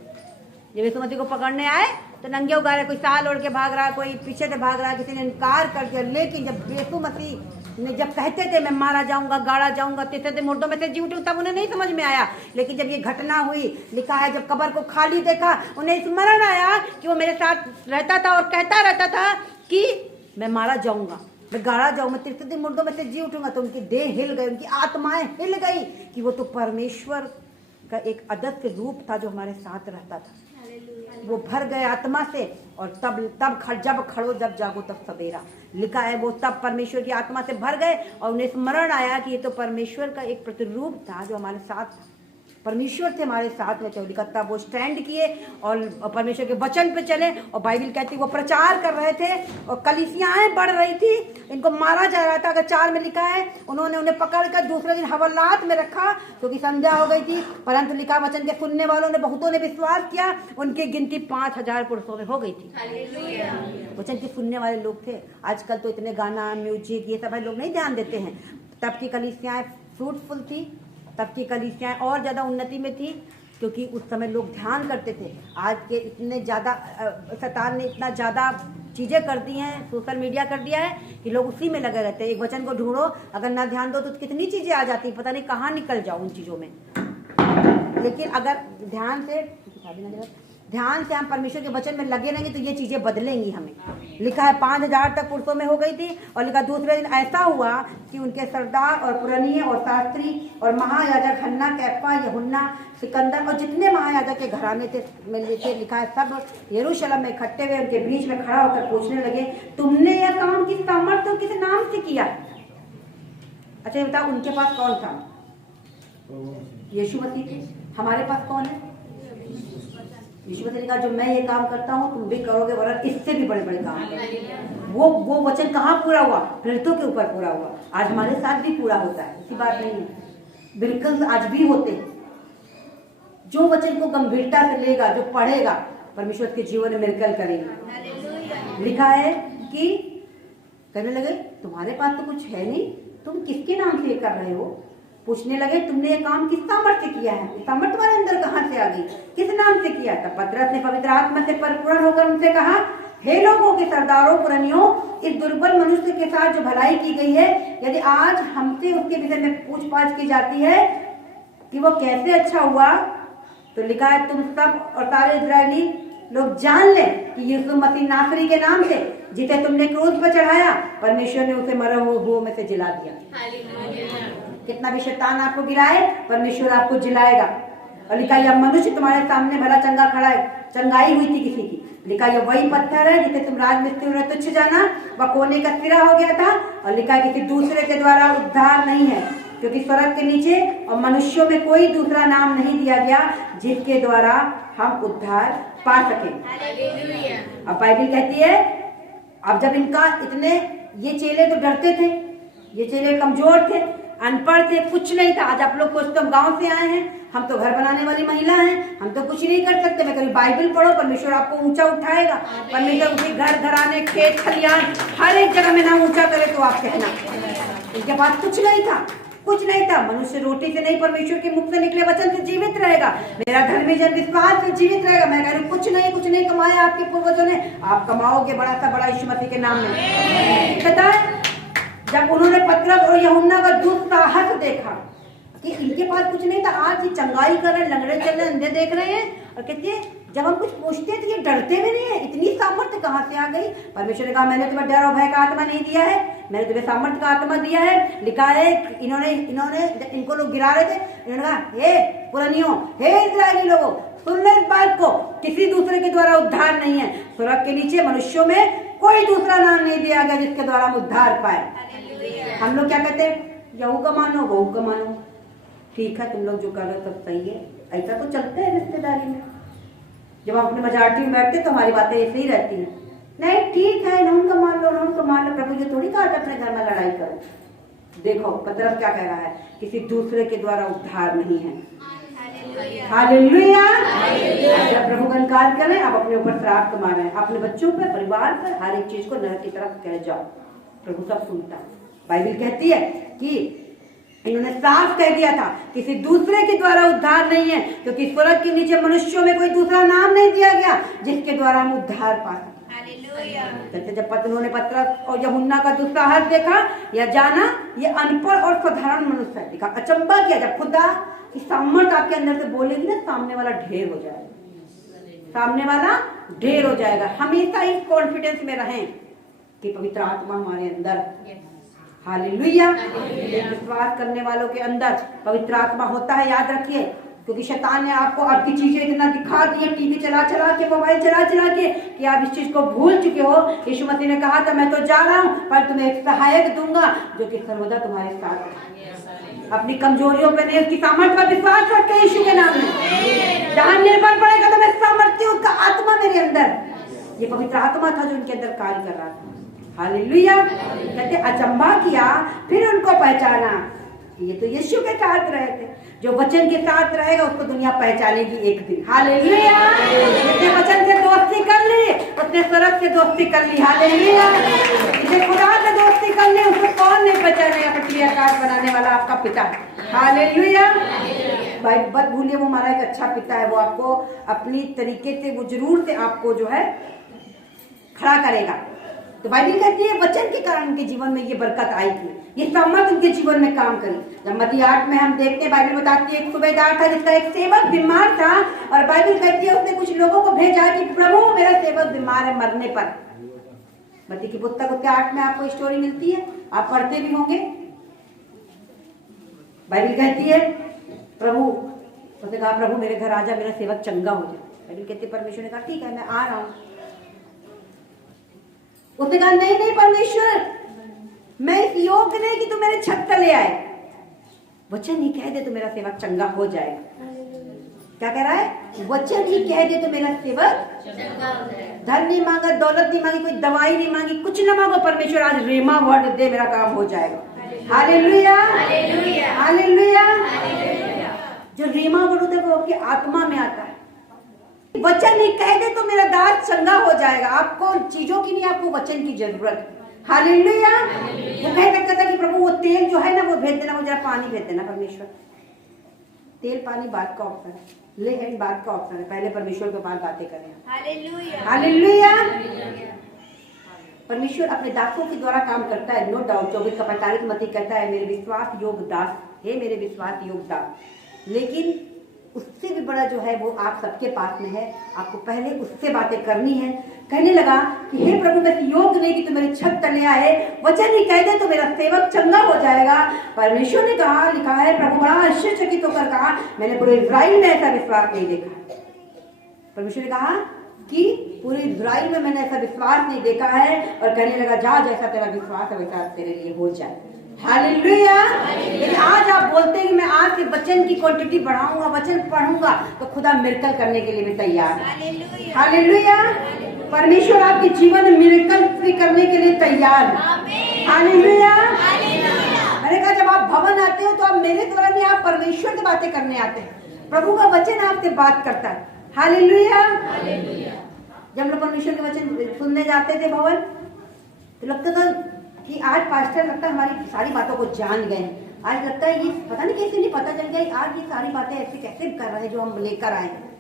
जब यीशु मसीह को पकड़ने आए तो नंगे उघारे, कोई साल ओढ़ के भाग रहा, कोई पीछे से भाग रहा, किसी ने इनकार कर दिया। लेकिन जब यीशु मसीह ने जब कहते थे मैं मारा जाऊंगा, गाड़ा जाऊंगा, तीसरे दिन मुर्दों में से जी उठूं, तब उन्हें नहीं समझ में आया। लेकिन जब ये घटना हुई, लिखा है जब कब्र को खाली देखा, उन्हें स्मरण आया कि वो मेरे साथ रहता था और कहता रहता था कि मैं मारा जाऊंगा, मैं गाड़ा जाऊंगा, तीसरे दिन मुर्दों में से जी उठूंगा। तो उनकी देह हिल गई, उनकी आत्माएं हिल गई कि वो तो परमेश्वर का एक अदृश्य रूप था जो हमारे साथ रहता था। वो भर गए आत्मा से। और तब जब खड़ो जब जागो तब सवेरा। लिखा है वो तब परमेश्वर की आत्मा से भर गए और उन्हें स्मरण आया कि ये तो परमेश्वर का एक प्रतिरूप था जो हमारे साथ था, परमेश्वर थे हमारे साथ में थे। लिखा तब वो स्टैंड किए और परमेश्वर के वचन पे चले। और बाइबल कहती वो प्रचार कर रहे थे और कलीसियाएं बढ़ रही थी, इनको मारा जा रहा था। अगर 4 में लिखा है उन्होंने उन्हें पकड़कर दूसरे दिन हवालात में रखा क्योंकि संध्या हो गई थी। परंतु लिखा वचन के सुनने वालों ने बहुतों ने विश्वास किया, उनकी गिनती 5000 पुरुषों में हो गई थी। वचन के सुनने वाले लोग थे। आजकल तो इतने गाना, म्यूजिक, ये सब लोग नहीं ध्यान देते हैं। तब की कलीसियाएं फ्रूटफुल थी, तब की कलीसियाएं और ज़्यादा उन्नति में थी क्योंकि उस समय लोग ध्यान करते थे। आज के इतने ज़्यादा शैतान ने इतना ज़्यादा चीज़ें कर दी हैं, सोशल मीडिया कर दिया है कि लोग उसी में लगे रहते हैं। एक वचन को ढूंढो, अगर ना ध्यान दो तो कितनी चीज़ें आ जाती, पता नहीं कहाँ निकल जाओ उन चीज़ों में। लेकिन अगर ध्यान से हम परमेश्वर के वचन में लगे रहेंगे तो ये चीज़ें बदलेंगी हमें। लिखा है 5000 तक पुरुषों में हो गई थी। और लिखा दूसरे दिन ऐसा हुआ कि उनके सरदार और पुरनिये और शास्त्री और महायाजक हन्ना, कैफा, यूहन्ना, सिकंदर और जितने महायाजक के घराने थे मिले थे, लिखा है सब यरूशलेम में इकट्ठे हुए उनके बीच में खड़ा होकर पूछने लगे, तुमने यह काम किस सामर्थ और किस नाम से किया? अच्छा ये बताओ, उनके पास कौन था? यीशु मसीह थे। हमारे पास कौन है? यीशु मसीह ने कहा जो मैं ये काम करता हूँ तुम भी करोगे, वरन इससे भी बड़े बड़े काम करोगे। वो वचन कहाँ पूरा हुआ? प्रेरितों के ऊपर पूरा हुआ। आज हमारे साथ भी पूरा होता है, ऐसी बात नहीं है, बिल्कुल आज भी होते हैं। जो वचन को गंभीरता से लेगा, जो पढ़ेगा, परमेश्वर के जीवन में मिरेकल करेगा। लिखा है कि कहने लगे तुम्हारे पास तो कुछ है नहीं, तुम किसके नाम से ये कर रहे हो? पूछने लगे तुमने ये काम किस सामर्थ्य से किया है? सामर्थ्य तुम्हारे अंदर कहाँ से आ गई? किस नाम से किया? तब पतरस ने पवित्र आत्मा से परिपूर्ण होकर उनसे कहा, हे लोगों के सरदारों पुरनियों, इस दुर्बल मनुष्य के साथ जो भलाई की गई है, यदि आज हमसे उसके विषय में पूछताछ की जाती है कि वो कैसे अच्छा हुआ, तो लिखा है तुम सब और सारे इजरायली लोग जान लें कि यीशु मसीह नासरी के नाम से जिसे तुमने क्रूस पर चढ़ाया, परमेश्वर ने उसे मरे हुए में से जिला दिया। कितना भी शैतान आपको गिराए, परमेश्वर आपको जिलाएगा। और लिखा यह मनुष्य तुम्हारे सामने भला चंगा खड़ा है, चंगाई हुई थी किसी की। लिखा यह वही पत्थर है जिसे तुम राजमिस्त्री ने तुच्छ जाना, वह कोने का सिरा हो गया था। और लिखा किसी दूसरे के द्वारा उद्धार नहीं है, क्योंकि स्वर्ग के नीचे और मनुष्यों में कोई दूसरा नाम नहीं दिया गया जिसके द्वारा हम उद्धार पा सके। अब बाइबल कहती है, अब जब इनका इतने ये चेले तो डरते थे, ये चेले कमजोर थे, अनपढ़ थे, कुछ नहीं था। आज आप लोग कुछ तो गांव से आए हैं, हम तो घर बनाने वाली महिला हैं, हम तो कुछ नहीं कर सकते। मैं कभी बाइबल पढ़ो, परमेश्वर आपको ऊंचा उठाएगा। परमेश्वर उसे घर घराने खेत खलियान हर एक जगह में नाम ऊंचा करे तो आप कहना। इनके पास कुछ नहीं था, कुछ नहीं था। मनुष्य रोटी से नहीं, परमेश्वर के मुख से निकले वचन से जीवित रहेगा। मेरा धर्मी जन विश्वास से जीवित रहेगा। मैं कह रही हूँ कुछ नहीं कमाया आपके पूर्वजों ने, आप कमाओगे बड़ा सा बड़ा यीशु मसीह के नाम में। पता है जब उन्होंने पतरस और यूहन्ना का दुस्साहस देखा कि इनके पास कुछ नहीं था, आज ये चंगाई कर रहे, लंगड़े चल रहे, अंधे देख रहे हैं, और कहते हैं जब हम कुछ पूछते तो ये डरते भी नहीं है। इतनी सामर्थ्य कहाँ से आ गई? परमेश्वर ने कहा मैंने तुम्हें डर और भय का आत्मा नहीं दिया है, मैंने तुम्हें सामर्थ्य का आत्मा दिया है। लिखा है इन्होंने इनको लोग गिरा रहे थे, इन्होंने कहा हे पुरनियों, हे इस्राएली लोगों, सुन ले इस बात को, किसी दूसरे के द्वारा उद्धार नहीं है। स्वर्ग के नीचे मनुष्यों में कोई दूसरा नाम नहीं दिया गया जिसके द्वारा हम उद्धार पाए। हम लोग क्या कहते हैं? यहू का मानो, वहू का मानो। ठीक है, तुम लोग जो कर रहे हो सब सही है। ऐसा तो चलता है रिश्तेदारी में। जब हम अपने मेजॉरिटी में बैठते तो हमारी बातें ऐसे ही रहती हैं। नहीं ठीक है, उनका मान लो, उनका मान लो। प्रभु ये थोड़ी कहा था अपने घर में लड़ाई करो। देखो पतरस क्या कह रहा है, किसी दूसरे के द्वारा उद्धार नहीं है। हालेलुया। जब प्रभु का इनकार करें, आप अपने ऊपर श्राप मारें, अपने बच्चों पर, परिवार पर, हर एक चीज को नरक की तरफ कह जाओ। प्रभु सब सुनता है। बाइबल कहती है कि इन्होंने साफ कह दिया था किसी दूसरे के द्वारा उद्धार नहीं है, क्योंकि स्वर्ग के नीचे मनुष्यों में कोई दूसरा नाम नहीं दिया गया जिसके द्वारा हम उद्धार पा सकते। जब उन्होंने पतरस और यूहन्ना का दुस्साहस देखा या जाना ये अनपढ़ और साधारण मनुष्य है, देखा अचंबा किया। जब खुदा की सामर्थ्य आपके अंदर से बोलेगी ना, सामने वाला ढेर हो जाएगा, सामने वाला ढेर हो जाएगा। हमेशा इस कॉन्फिडेंस में रहें कि पवित्र आत्मा हमारे अंदर, हालेलुया। विश्वास करने वालों के अंदर पवित्र आत्मा होता है, याद रखिए, क्योंकि शैतान ने आपको आपकी चीजें इतना दिखा दी है, टीवी चला चला के, मोबाइल चला चला के, कि आप इस चीज को भूल चुके हो। यीशु मसीह ने कहा था मैं तो जा रहा हूँ पर तुम्हें एक सहायक दूंगा जो कि सर्वदा तुम्हारे साथ है। अपनी कमजोरियों पर नहीं, उसकी सामर्थ्य पर विश्वास रखते यीशु के नाम में। जहां निर्भर पड़ेगा तो मैं सामर्थ्य, उसका आत्मा मेरे अंदर, ये पवित्र आत्मा था जो उनके अंदर कार्य कर रहा था। हालेलुया। कहते अचंबा किया, फिर उनको पहचाना कि ये तो यीशु के साथ रहे थे। जो वचन के साथ रहेगा उसको दुनिया पहचानेगी एक दिन। हालेलुया। जिसने वचन से दोस्ती कर ली उसने स्वर्ग से दोस्ती कर ली। हालेलुया। जिसने खुदा से दोस्ती कर ली उसको कौन नहीं पहचानेगा? प्रक्रियाकार बनाने वाला आपका पिता। हालेलुया। भाई मत भूलिए, वो हमारा एक अच्छा पिता है। वो आपको अपनी तरीके से, वो जरूर से आपको जो है खड़ा करेगा। तो बाइबल कहती है वचन के कारण उनके जीवन में ये बरकत आई थी, ये सामर्थ उनके जीवन में काम करी। जब मत्ती 8 में हम देखते हैं, बाइबल बताती है एक सूबेदार था जिसका एक सेवक बीमार था, और बाइबल कहती है उसने कुछ लोगों को भेजा कि प्रभु मेरा सेवक बीमार है मरने पर। मत्ती की पुस्तक उसके 8 में आपको स्टोरी मिलती है, आप पढ़ते भी होंगे। बाइबल कहती है प्रभु, उसने कहा प्रभु मेरे घर आजा, मेरा सेवक चंगा हो जाए। बाइबल कहती है परमेश्वर ने कहा ठीक है मैं आ रहा हूँ। उसने कहा नहीं नहीं परमेश्वर, मैं इस योग्य नहीं कि तू मेरे छत तले आए। वचन ही कह दे तो मेरा सेवक चंगा हो जाएगा। क्या कह रहा है? वचन ही कह दे तो मेरा सेवक चंगा हो जाएगा। धन नहीं मांगा, दौलत नहीं मांगी, कोई दवाई नहीं मांगी, कुछ न मांगो, परमेश्वर आज रेमा वर्ड दे, मेरा काम हो जाएगा। Hallelujah, hallelujah, hallelujah. जो रेमा वर्ड होता है वो आपकी आत्मा में आता है। वचन ही कह दे तो मेरा दास चंगा हो जाएगा। आपको चीजों की नहीं, आपको वचन की जरूरत है। हालेलुया। वो कह सकता था कि प्रभु वो तेल जो है ना वो भेज देना, वो जरा पानी भेज देना। परमेश्वर तेल पानी बात का ऑप्शन है, लेकिन बात का ऑप्शन है, पहले परमेश्वर के बाद बातें करें। हालेलुया। हालेलुया। परमेश्वर अपने दासों के द्वारा काम करता है, नो डाउट। 24 का 45 मत्ती कहता है मेरे विश्वास योग दास, हे मेरे विश्वास योग दास। लेकिन उससे भी बड़ा जो है वो आप सबके पास में है, आपको पहले उससे बातें करनी है। कहने लगा कि हे प्रभु मैं योग नहीं कि तू मेरी छत तले आए, वचन ही कह दे तो मेरा सेवक चंगा हो जाएगा। परमेश्वर ने कहा, लिखा है, प्रभु बड़ा आश्चर्यचकित होकर कहा मैंने पूरे इस्राएल में ऐसा विश्वास नहीं देखा। परमेश्वर ने कहा कि पूरे इस्राएल में मैंने ऐसा विश्वास नहीं देखा है। और कहने लगा जा जैसा तेरा विश्वास है वैसा तेरे लिए हो जाए। हालेलुया। लेकिन आज आप बोलते हैं कि मैं आज के वचन की क्वांटिटी बढ़ाऊंगा, वचन पढ़ूंगा, तो खुदा मिरेकल करने के लिए भी तैयार है। हालेलुया। परमेश्वर आपके जीवन में मिरेकल भी करने के लिए तैयार है। हालेलुया। मैंने कहा जब आप भवन आते हो तो आप मेरे द्वारा नहीं, आप परमेश्वर से बातें करने आते हैं। प्रभु का वचन आपसे बात करता है। हालेलुया। जब हम लोग परमेश्वर के वचन सुनने जाते थे भवन, तो लगता था कि आज पास्टर लगता है हमारी सारी बातों को जान गए हैं। आज लगता है ये पता नहीं कैसे नहीं पता चल गया, आज ये सारी बातें ऐसे कैसे कर रहे हैं जो हम लेकर आए हैं।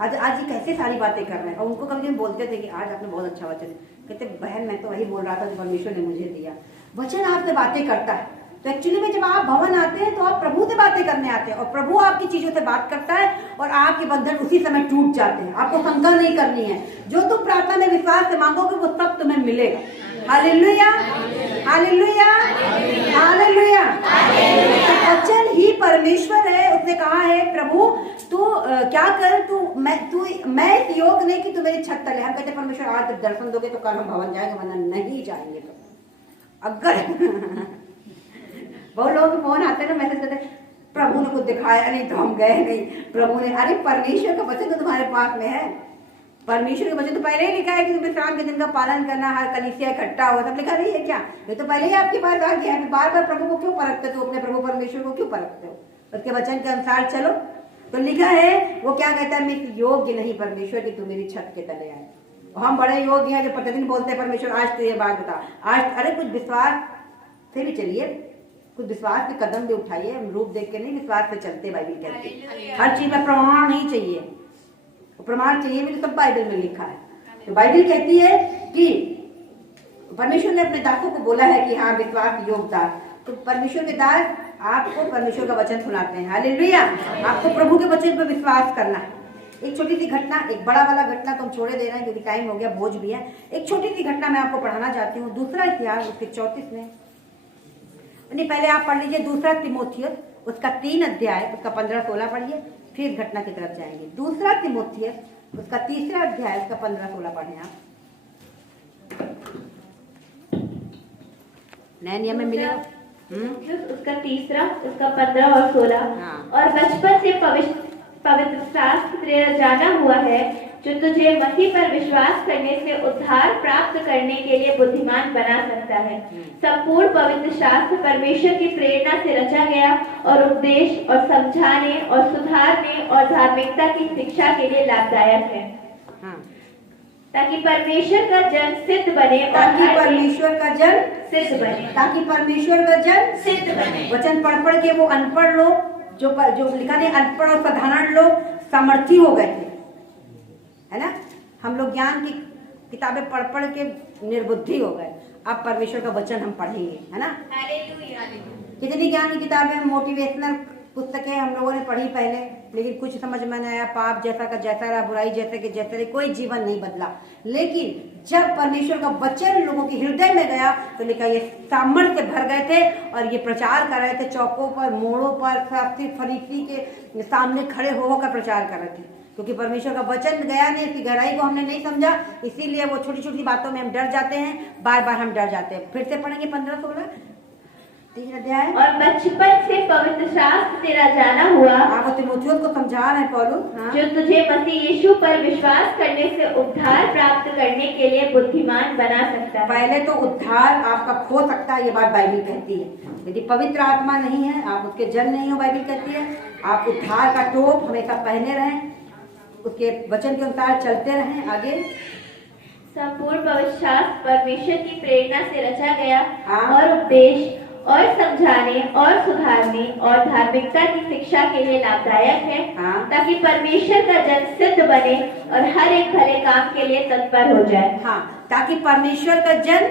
आज ये कैसे सारी बातें कर रहे हैं। और उनको कभी कभी बोलते थे कि आज आपने बहुत अच्छा वचन, कहते बहन मैं तो वही बोल रहा था जो परमेश्वर ने मुझे दिया। वचन आपसे बातें करता है। तो एक्चुअली में जब आप भवन आते हैं तो आप प्रभु से बातें करने आते हैं, और प्रभु आपकी चीजों से बात करता है और आपके बंधन उसी समय टूट जाते हैं। आपको शंका नहीं करनी है, जो तुम प्रार्थना में विश्वास से मांगोगे वो सब तुम्हें मिलेगा। हालेलुया। हालेलुया। हालेलुया। वचन ही परमेश्वर है। उसने कहा है प्रभु तू क्या कर, मैं इस योग नहीं कि तू मेरी छत तले। हम कहते परमेश्वर आज दर्शन दोगे तो कल हम भवन जाएंगे, वरना नहीं जाएंगे। तो अगर बहुत लोग फोन आते ना, मैसेज करते प्रभु ने कुछ दिखाया नहीं तो हम गए नहीं। प्रभु ने, अरे परमेश्वर का वचन तो तुम्हारे पास में है। परमेश्वर के वचन तो पहले ही लिखा है कि विश्राम के दिन का पालन करना, हर कलीसिया इकट्ठा हो, सब लिखा नहीं है क्या? ये तो पहले ही आपके पास आ गया है। बार बार प्रभु को क्यों परखते हो? अपने प्रभु परमेश्वर को क्यों परखते हो? उसके वचन के अनुसार चलो। तो लिखा है, वो क्या कहता है, मैं योग्य नहीं परमेश्वर की तू मेरी छत के तले आए। हम बड़े योग्य हैं जो प्रतिदिन बोलते हैं परमेश्वर आज तो ये बात बता, आज अरे कुछ विश्वास से भी चलिए, कुछ विश्वास के कदम भी उठाइए। हम रूप देख के नहीं, विश्वास से चलते। बाइबल कहती है हर चीज में प्रमाण नहीं चाहिए, प्रमाण चाहिए भी तो सब बाइबल में लिखा है। तो बाइबल कहती है कि परमेश्वर ने अपने दासों को बोला है कि हाँ विश्वास योगदान। तो परमेश्वर के दास आपको परमेश्वर का वचन सुनाते हैं। हालेलुया। आपको प्रभु के वचन पर विश्वास करना है। एक छोटी सी घटना, एक बड़ा वाला घटना तो हम छोड़े दे रहे हैं क्योंकि टाइम हो गया, बोझ भी है। एक छोटी सी घटना मैं आपको पढ़ाना चाहती हूँ। दूसरा इतिहास उसके 34 में, पहले आप पढ़ लीजिए दूसरा तिमोथियस उसका 3 अध्याय उसका 15-16 पढ़िए, फिर घटना की तरफ जाएंगे। दूसरा तिमोथियस उसका 3 अध्याय उसका 15-16 पढ़ें आप। नए नियम में मिलेगा उसका 3 उसका 15 और 16। और बचपन से पवित्र शास्त्र तेरा जाना हुआ है, जो तुझे मसीह पर विश्वास करने से उद्धार प्राप्त करने के लिए बुद्धिमान बना सकता है। संपूर्ण पवित्र शास्त्र परमेश्वर की प्रेरणा से रचा गया और उपदेश और समझाने और सुधारने और धार्मिकता की शिक्षा के लिए लाभदायक है, ताकि परमेश्वर का जन सिद्ध बने। ताकि परमेश्वर का जन सिद्ध बने। ताकि परमेश्वर का जन सिद्ध बने। वचन पढ़ के वो अनपढ़ लोग, जो लिखा नहीं, अनपढ़ और साधारण लोग सामर्थी हो गए थे, है ना। हम लोग ज्ञान की किताबें पढ़ के निर्बुद्धि हो गए। अब परमेश्वर का वचन हम पढ़ेंगे, है ना। कितनी ज्ञान की किताबें, मोटिवेशनल पुस्तकें हम लोगों ने पढ़ी पहले, लेकिन कुछ समझ में नहीं आया। पाप जैसा का जैसा रहा, बुराई जैसे के जैसे रही, कोई जीवन नहीं बदला। लेकिन जब परमेश्वर का वचन लोगों के हृदय में गया तो लिखा ये सामर्थ्य भर गए थे और ये प्रचार कर रहे थे। चौकों पर, मोड़ों पर, फरीसी के सामने खड़े होकर प्रचार कर रहे थे, क्योंकि परमेश्वर का वचन गया नहीं, इसकी गहराई को हमने नहीं समझा। इसीलिए वो छोटी छोटी बातों में हम डर जाते हैं, बार बार हम डर जाते हैं। फिर से पढ़ेंगे 15-16 3 अध्याय। और बचपन से पवित्र शास्त्र तेरा जाना हुआ, आप तिमोथियस को समझा रहे हैं पौलुस, जो तुझे मसीह यीशु पर विश्वास करने से उद्धार प्राप्त करने के लिए बुद्धिमान बना सकता है। पहले तो उद्धार आपका खो सकता है, ये बात बाइबल कहती है। यदि पवित्र आत्मा नहीं है, आप उसके जन नहीं हो, बाइबल कहती है आप उद्धार का टोप हमेशा पहने रहें, उसके वचन के अनुसार चलते रहें। आगे संपूर्ण पवित्र शास्त्र परमेश्वर की प्रेरणा से रचा गया हाँ। और उपदेश और समझाने और सुधारने और धार्मिकता की शिक्षा के लिए लाभदायक है, हाँ। ताकि परमेश्वर का जन सिद्ध बने और हर एक भले काम के लिए तत्पर हो जाए। हाँ, ताकि परमेश्वर का जन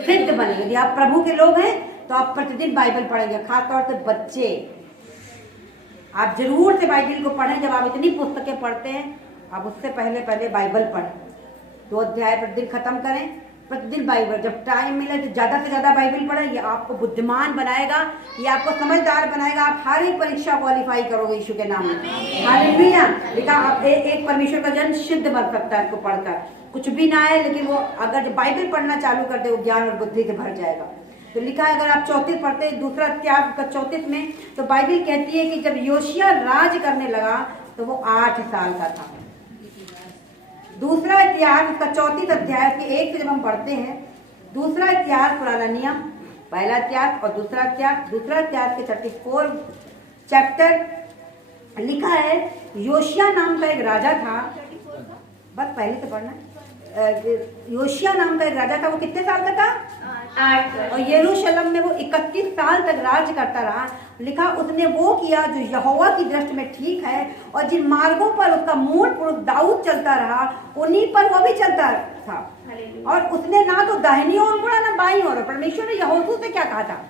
सिद्ध बने। यदि आप प्रभु के लोग हैं तो आप प्रतिदिन बाइबल पढ़ेंगे, खासतौर से बच्चे। आप जरूर से बाइबल को पढ़ें। जब आप इतनी पुस्तकें पढ़ते हैं, आप उससे पहले बाइबल पढ़ें। 2 अध्याय प्रतिदिन खत्म करें, प्रतिदिन बाइबल। जब टाइम मिले तो ज्यादा से ज्यादा बाइबल पढ़ें। ये आपको बुद्धिमान बनाएगा, ये आपको समझदार बनाएगा। आप हर एक परीक्षा क्वालिफाई करोगे यीशु के नाम में। हालेलुया। लिखा आप एक परमेश्वर का जन सिद्ध बन सकता है इसको पढ़कर। कुछ भी ना है, लेकिन वो अगर बाइबल पढ़ना चालू कर दे, वो ज्ञान और बुद्धि से भर जाएगा। तो लिखा है, अगर आप 34 पढ़ते हैं, दूसरा अध्याय का 34 में, तो बाइबल कहती है कि जब योशिया राज करने लगा तो वो 8 साल का था। दूसरा इतिहास इसका 34 अध्याय के 1 से जब हम पढ़ते हैं, दूसरा इतिहास पुराना नियम, पहला इतिहास और दूसरा इतिहास के 34 चैप्टर लिखा है, योशिया नाम का एक राजा था। बस पहले से पढ़ना। योशिया नाम का एक राजा था। वो कितने साल का था? 8। और यरूशलेम में वो 31 साल तक राज करता रहा। लिखा, उसने वो किया जो यहोवा की दृष्टि में ठीक है, और जिन मार्गों पर उसका मूल पुरुष दाऊद चलता रहा, उन्हीं पर वो भी चलता था। और उसने ना तो दाहिनी ओर मुड़ा ना बाईं ओर। परमेश्वर ने यहोशू से क्या कहा था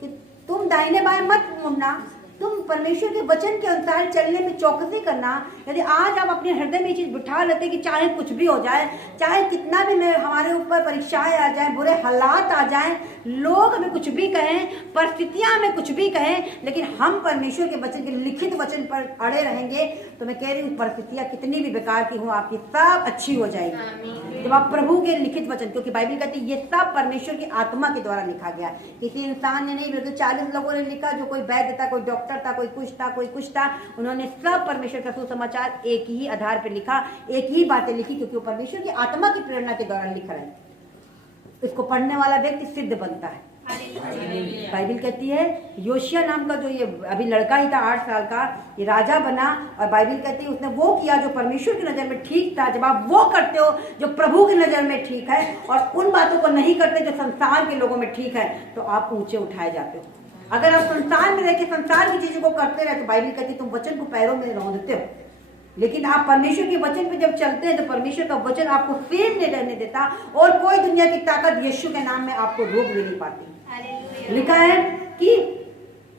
कि तुम दाहिने बाएं मत मुड़ना, तुम परमेश्वर के वचन के अनुसार चलने में चौकसी करना। यदि आज आप अपने हृदय में ये चीज बिठा लेते कि चाहे कुछ भी हो जाए, चाहे कितना भी हमारे ऊपर परीक्षाएं आ जाए, बुरे हालात आ जाए, लोग हमें कुछ भी कहें, परिस्थितियां हमें कुछ भी कहें, लेकिन हम परमेश्वर के वचन के लिखित वचन पर अड़े रहेंगे, तो मैं कह रही हूँ परिस्थितियां कितनी भी बेकार की हो, आपकी सब अच्छी हो जाएगी जब आप प्रभु के लिखित वचन, क्योंकि बाइबल कहती है ये सब परमेश्वर की आत्मा के द्वारा लिखा गया। किसी इंसान ने नहीं, बल्कि 40 लोगों ने लिखा, जो कोई वैद्य था, कोई डॉक्टर था, कोई कुछ था, उन्होंने सब परमेश्वर का सुसमाचार एक ही आधार पर लिखा, एक ही बातें लिखी, क्योंकि वो परमेश्वर की आत्मा की प्रेरणा के दौरान लिखा है। इसको पढ़ने वाला व्यक्ति सिद्ध बनता है। बाइबल कहती है योशिया नाम का जो ये अभी लड़का ही था 8 साल का, ये राजा बना, और बाइबल कहती है उसने वो किया जो परमेश्वर की नजर में ठीक था। जब आप वो करते हो जो प्रभु की नजर में ठीक है, और उन बातों को नहीं करते जो संसार के लोगों में ठीक है, तो आप ऊंचे उठाए जाते हो। अगर आप संसार में रह के संसार की चीजों को करते रहे, तो बाइबल कहती है तुम वचन को पैरों में रौंदते हो। लेकिन आप परमेश्वर के वचन पे जब चलते हैं, तो परमेश्वर का वचन आपको फेल नहीं रहने देता, और कोई दुनिया की ताकत यीशु के नाम में आपको रोक भी नहीं पाती। लिखा है कि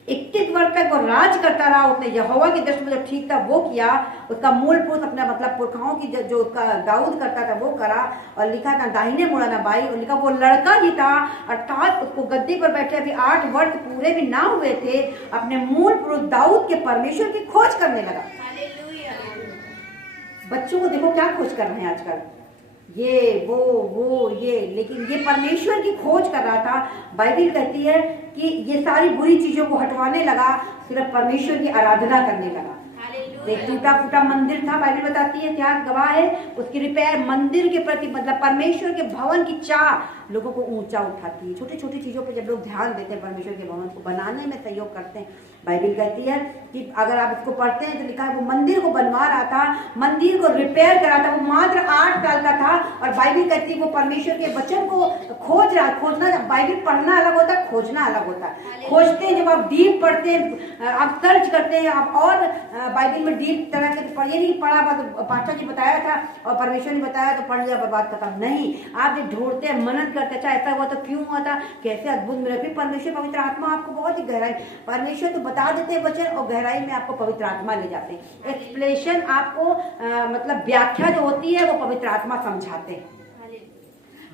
21 वर्ष तक वो राज करता रहा। उसने यहोवा की दृष्टि में जो ठीक था वो किया। उसका मूल पुरुष अपना मतलब पुरखाओं की जो उसका दाऊद करता था वो करा। और लिखा था दाहिने मुड़ा ना बाई। और लिखा वो लड़का ही था, अर्थात उसको गद्दी पर बैठे अभी 8 वर्ष पूरे भी ना हुए थे, अपने मूल पुरुष दाऊद के परमेश्वर की खोज करने लगा। बच्चों को देखो क्या खोज कर रहे हैं आजकल, ये वो ये, लेकिन ये परमेश्वर की खोज कर रहा था। बाइबल कहती है कि ये सारी बुरी चीजों को हटवाने लगा, सिर्फ परमेश्वर की आराधना करने लगा। एक टूटा फूटा मंदिर था, बाइबल बताती है, इतिहास गवाह है, उसकी रिपेयर, मंदिर के प्रति मतलब परमेश्वर के भवन की चाह लोगों को ऊंचा उठाती है। छोटी छोटी चीजों पे जब लोग ध्यान देते हैं, परमेश्वर के भवन को बनाने में सहयोग करते हैं। बाइबल कहती है कि अगर आप इसको पढ़ते हैं तो लिखा है वो मंदिर को बनवा रहा था, मंदिर को रिपेयर करा था। वो मात्र 8 साल का था, और बाइबल कहती है वो परमेश्वर के वचन को खोजना। बाइबल पढ़ना अलग होता है, खोजना अलग होता है। खोजते हैं जब आप डीप पढ़ते हैं, आप सर्च करते हैं, आप और बाइबल में डीप तरह के ये नहीं पढ़ा बस पास्टर जी बताया था और परमेश्वर ने बताया तो पढ़ लिया, बर्बाद खत्म नहीं। आप जब ढूंढते हैं, मनन करते, अच्छा ऐसा हुआ तो क्यों हुआ था, कैसे अद्भुत मिला, फिर परमेश्वर पवित्र आत्मा आपको बहुत ही गहराई, परमेश्वर तो बता देते हैं वचन, और गहराई में आपको पवित्र आत्मा ले जाते हैं। एक्सप्लेनेशन आपको मतलब व्याख्या जो होती है वो पवित्र आत्मा समझाते हैं।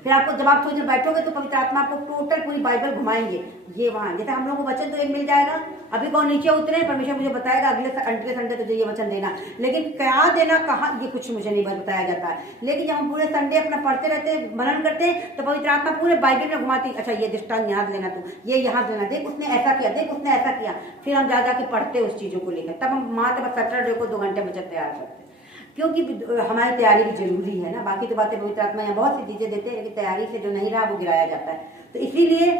फिर आपको जब आप सोचने बैठोगे तो पवित्र आत्मा आपको टोटल पूरी बाइबल घुमाएंगे। ये वहां जैसे हम लोगों को वचन तो एक मिल जाएगा, अभी कौन नीचे उतरे, परमेश्वर मुझे बताएगा अगले संडे तुझे ये वचन देना, लेकिन क्या देना, कहाँ, ये कुछ मुझे नहीं बताया जाता है। लेकिन जब हम पूरे संडे अपना पढ़ते रहते हैं, मनन करते हैं, तो पवित्र आत्मा पूरे बाइबल में घुमाती, अच्छा ये दृष्टांत याद लेना, तू ये यहाँ लेना, देख उसने ऐसा किया, देख उसने ऐसा किया। फिर हम जा जाके पढ़ते उस चीजों को लेकर, तब हम वहां तक सैटरडे को 2 घंटे बचत तैयार करते हैं। क्योंकि हमारी तैयारी भी जरूरी है ना। बाकी तो बातें पवित्र आत्मा यहाँ बहुत सी चीजें देते हैं, लेकिन तैयारी से जो नहीं रहा वो गिराया जाता है। तो इसीलिए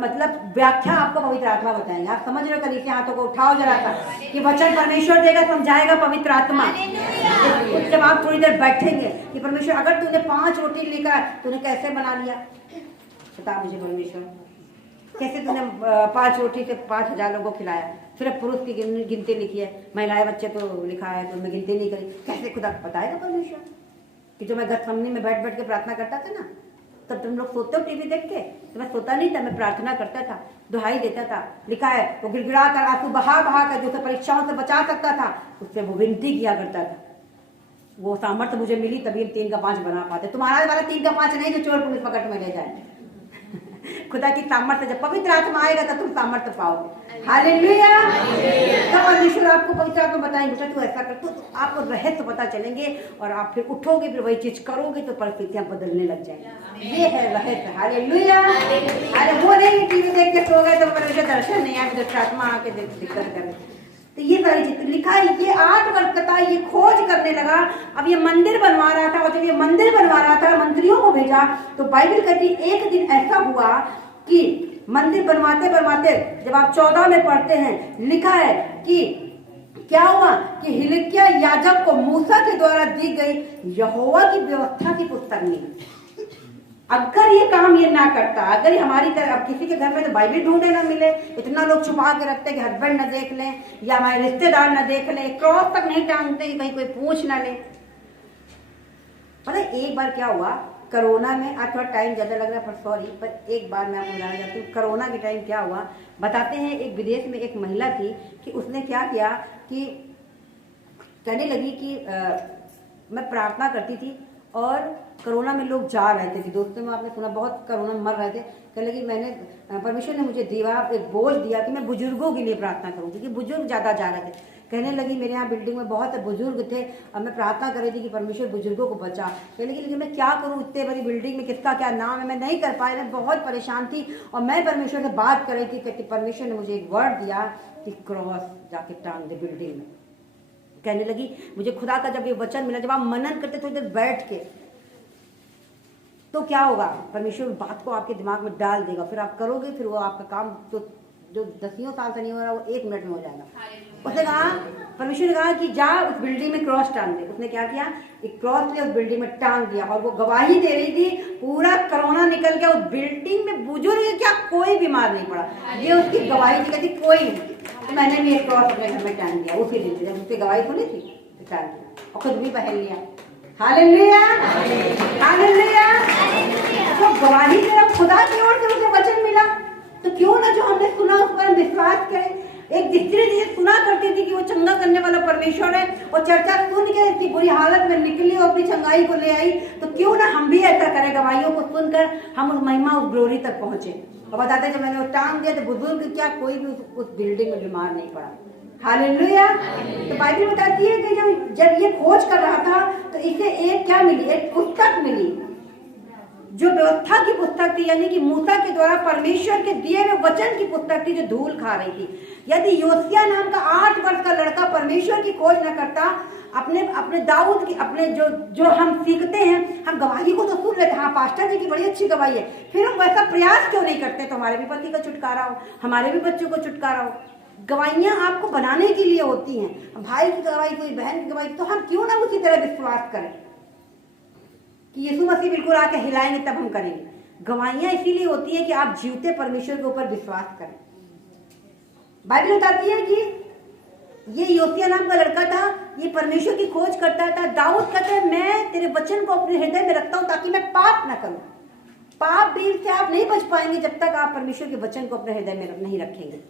मतलब व्याख्या आपको पवित्र आत्मा बताएंगे। आप समझ रहे हो? कल इसे हाथों को उठाओ जरा सा कि वचन परमेश्वर देगा, समझाएगा पवित्र आत्मा। जब आप थोड़ी देर बैठेंगे कि परमेश्वर अगर तूने 5 रोटी लेकर तूने कैसे बना लिया, बता मुझे परमेश्वर, कैसे तूने 5 रोटी से 5000 लोगों को खिलाया? सिर्फ पुरुष की गिनती लिखी है, महिलाएं बच्चे तो लिखा है, तो मैं गिनती नहीं करी। कैसे खुदा बताएगा परमेश्वर? कि जो मैं गतसमनी में बैठ बैठ के प्रार्थना करता था ना, तब तुम लोग सोते हो टीवी देख के, तो मैं सोता नहीं था, मैं प्रार्थना करता था, दुहाई देता था। लिखा है वो गिड़गिड़ा कर आंसू बहा बहा कर जो उसे परीक्षाओं से बचा सकता था, उससे वो विनती किया करता था। वो सामर्थ्य मुझे मिली, तभी हम 3 का 5 बना पाते। तुम्हारा वाला 3 का 5 नहीं जो चोर पुलिस पकड़ में ले जाए। खुदा की सामर्थ्य, जब पवित्र आत्मा आएगा तब तुम सामर्थ्य पाओगे। हालेलुया। तब परमेश्वर आपको पवित्र आत्मा बताएंगे बेटा तू ऐसा कर, तो आपको रहस्य पता चलेंगे और आप फिर उठोगे, फिर वही चीज करोगे तो परिस्थितियां बदलने लग जाएंगी। ये है रहस्य। हालेलुया। अरे वो नहीं टीवी देख के सो गए तो परमेश्वर दर्शन नहीं आया, पवित्र आत्मा आके दिक्कत करे। तो ये सारी चीज लिखा है। ये 8 वर्ष का ये खोज करने लगा। अब ये मंदिर बनवा रहा था, और जब ये मंदिर बनवा रहा था मंत्रियों को भेजा, तो बाइबल कहती एक दिन ऐसा हुआ कि मंदिर बनवाते बनवाते, जब आप 14 में पढ़ते हैं, लिखा है कि क्या हुआ कि हिल्किय्याह याजक को मूसा के द्वारा दी गई यहोवा की व्यवस्था की पुस्तक मिली। अगर ये काम ये ना करता, अगर हमारी तरह, अब किसी के घर में तो बाइबल ढूंढे ना मिले, इतना लोग छुपा के रखते कि हस्बैंड ना देख लें या हमारे रिश्तेदार ना देख लें, क्रॉस तक नहीं टांगते कि कहीं कोई पूछ ना ले। पता एक बार क्या हुआ कोरोना में, आज थोड़ा टाइम ज्यादा लग रहा है पर सॉरी, पर एक बार मैं आपको बताना चाहती हूँ। कोरोना के टाइम क्या हुआ बताते हैं। एक विदेश में एक महिला थी कि उसने क्या किया कि कहने लगी कि मैं प्रार्थना करती थी और कोरोना में लोग जा रहे थे, दोस्तों में आपने सुना बहुत कोरोना में मर रहे थे। कहने लगी मैंने परमेश्वर ने मुझे दिया एक बोझ दिया कि मैं बुजुर्गों के लिए प्रार्थना करूँ, क्योंकि बुजुर्ग ज्यादा जा रहे थे। कहने लगी मेरे यहाँ बिल्डिंग में बहुत बुजुर्ग थे और मैं प्रार्थना कर रही थी कि परमेश्वर बुजुर्गों को बचा। कहने लगी लेकिन मैं क्या करूँ, इतने बड़ी बिल्डिंग में किसका क्या नाम है, मैं नहीं कर पाई, मैं बहुत परेशान थी। और मैं परमेश्वर से बात कर रही थी कि परमेश्वर ने मुझे एक वर्ड दिया कि क्रॉस जाके टांग दे बिल्डिंग में। कहने लगी मुझे खुदा का जब ये वचन मिला, जब आप मनन करते थोड़ी देर बैठ के, तो क्या होगा, परमेश्वर बात को आपके दिमाग में डाल देगा, फिर आप करोगे, फिर वो आपका काम जो 10 साल से नहीं हो रहा वो 1 मिनट में हो जाएगा। उसने कहा, परमेश्वर ने कहा कि जा उस बिल्डिंग में क्रॉस टांग दे। उसने क्या किया, एक क्रॉस ले उस बिल्डिंग में टांग दिया और वो गवाही दे रही थी पूरा कोरोना निकल गया। उस बिल्डिंग में बुजुर्ग क्या कोई बीमार नहीं पड़ा, ये उसकी गवाही थी। कहती कोई नहीं, तो मैंने भी एक क्रॉस अपने घर में टांग दिया उसी दिन, जब उसकी गवाही सुनी थी टांग दिया और खुद भी पहन लिया। Hallelujah, hallelujah. तो गवाही जब खुदा की ओर से उसे वचन मिला, तो क्यों ना जो हमने सुना उस पर विश्वास करें। एक स्त्री थी सुना करती थी कि वो चंगा करने वाला परमेश्वर है, और चर्चा सुन के इसकी बुरी हालत में निकली और अपनी चंगाई को ले आई। तो क्यों ना हम भी ऐसा करें, गवाहियों को सुनकर हम उस महिमा उस ग्लोरी तक पहुंचे। और बताते जब मैंने वो टांग दिया तो बुजुर्ग क्या कोई भी उस बिल्डिंग में बीमार नहीं पड़ा। हालेलुया। तो बाइबल बताती है कि जब ये खोज कर रहा था तो इसे एक क्या मिली, एक पुस्तक मिली जो व्यवस्था की पुस्तक थी, यानी कि मूसा के द्वारा परमेश्वर के दिए हुए वचन की पुस्तक थी जो धूल खा रही थी। यदि योसिया नाम का 8 वर्ष का लड़का परमेश्वर की खोज न करता, अपने दाऊद की, अपने जो हम सीखते हैं, हम गवाही को तो सुन लेते, हाँ पास्टर जी की बड़ी अच्छी गवाही है, फिर हम वैसा प्रयास क्यों नहीं करते तो हमारे भी पति का छुटकारा हो, हमारे भी बच्चों को छुटकारा हो। गवाहियां आपको बनाने के लिए होती हैं, भाई की गवाही, कोई बहन की गवाही, तो हम क्यों ना उसी तरह विश्वास करें कि यीशु मसीह बिल्कुल आके हिलाएंगे तब हम करेंगे। गवाहियां इसीलिए होती है कि आप जीवते परमेश्वर के ऊपर विश्वास करें। बाइबल बताती है कि ये योसिया नाम का लड़का था, ये परमेश्वर की खोज करता था। दाऊद कहता है मैं तेरे वचन को अपने हृदय में रखता हूं ताकि मैं पाप न करूं। पाप भी से आप नहीं बच पाएंगे जब तक आप परमेश्वर के वचन को अपने हृदय में नहीं रखेंगे।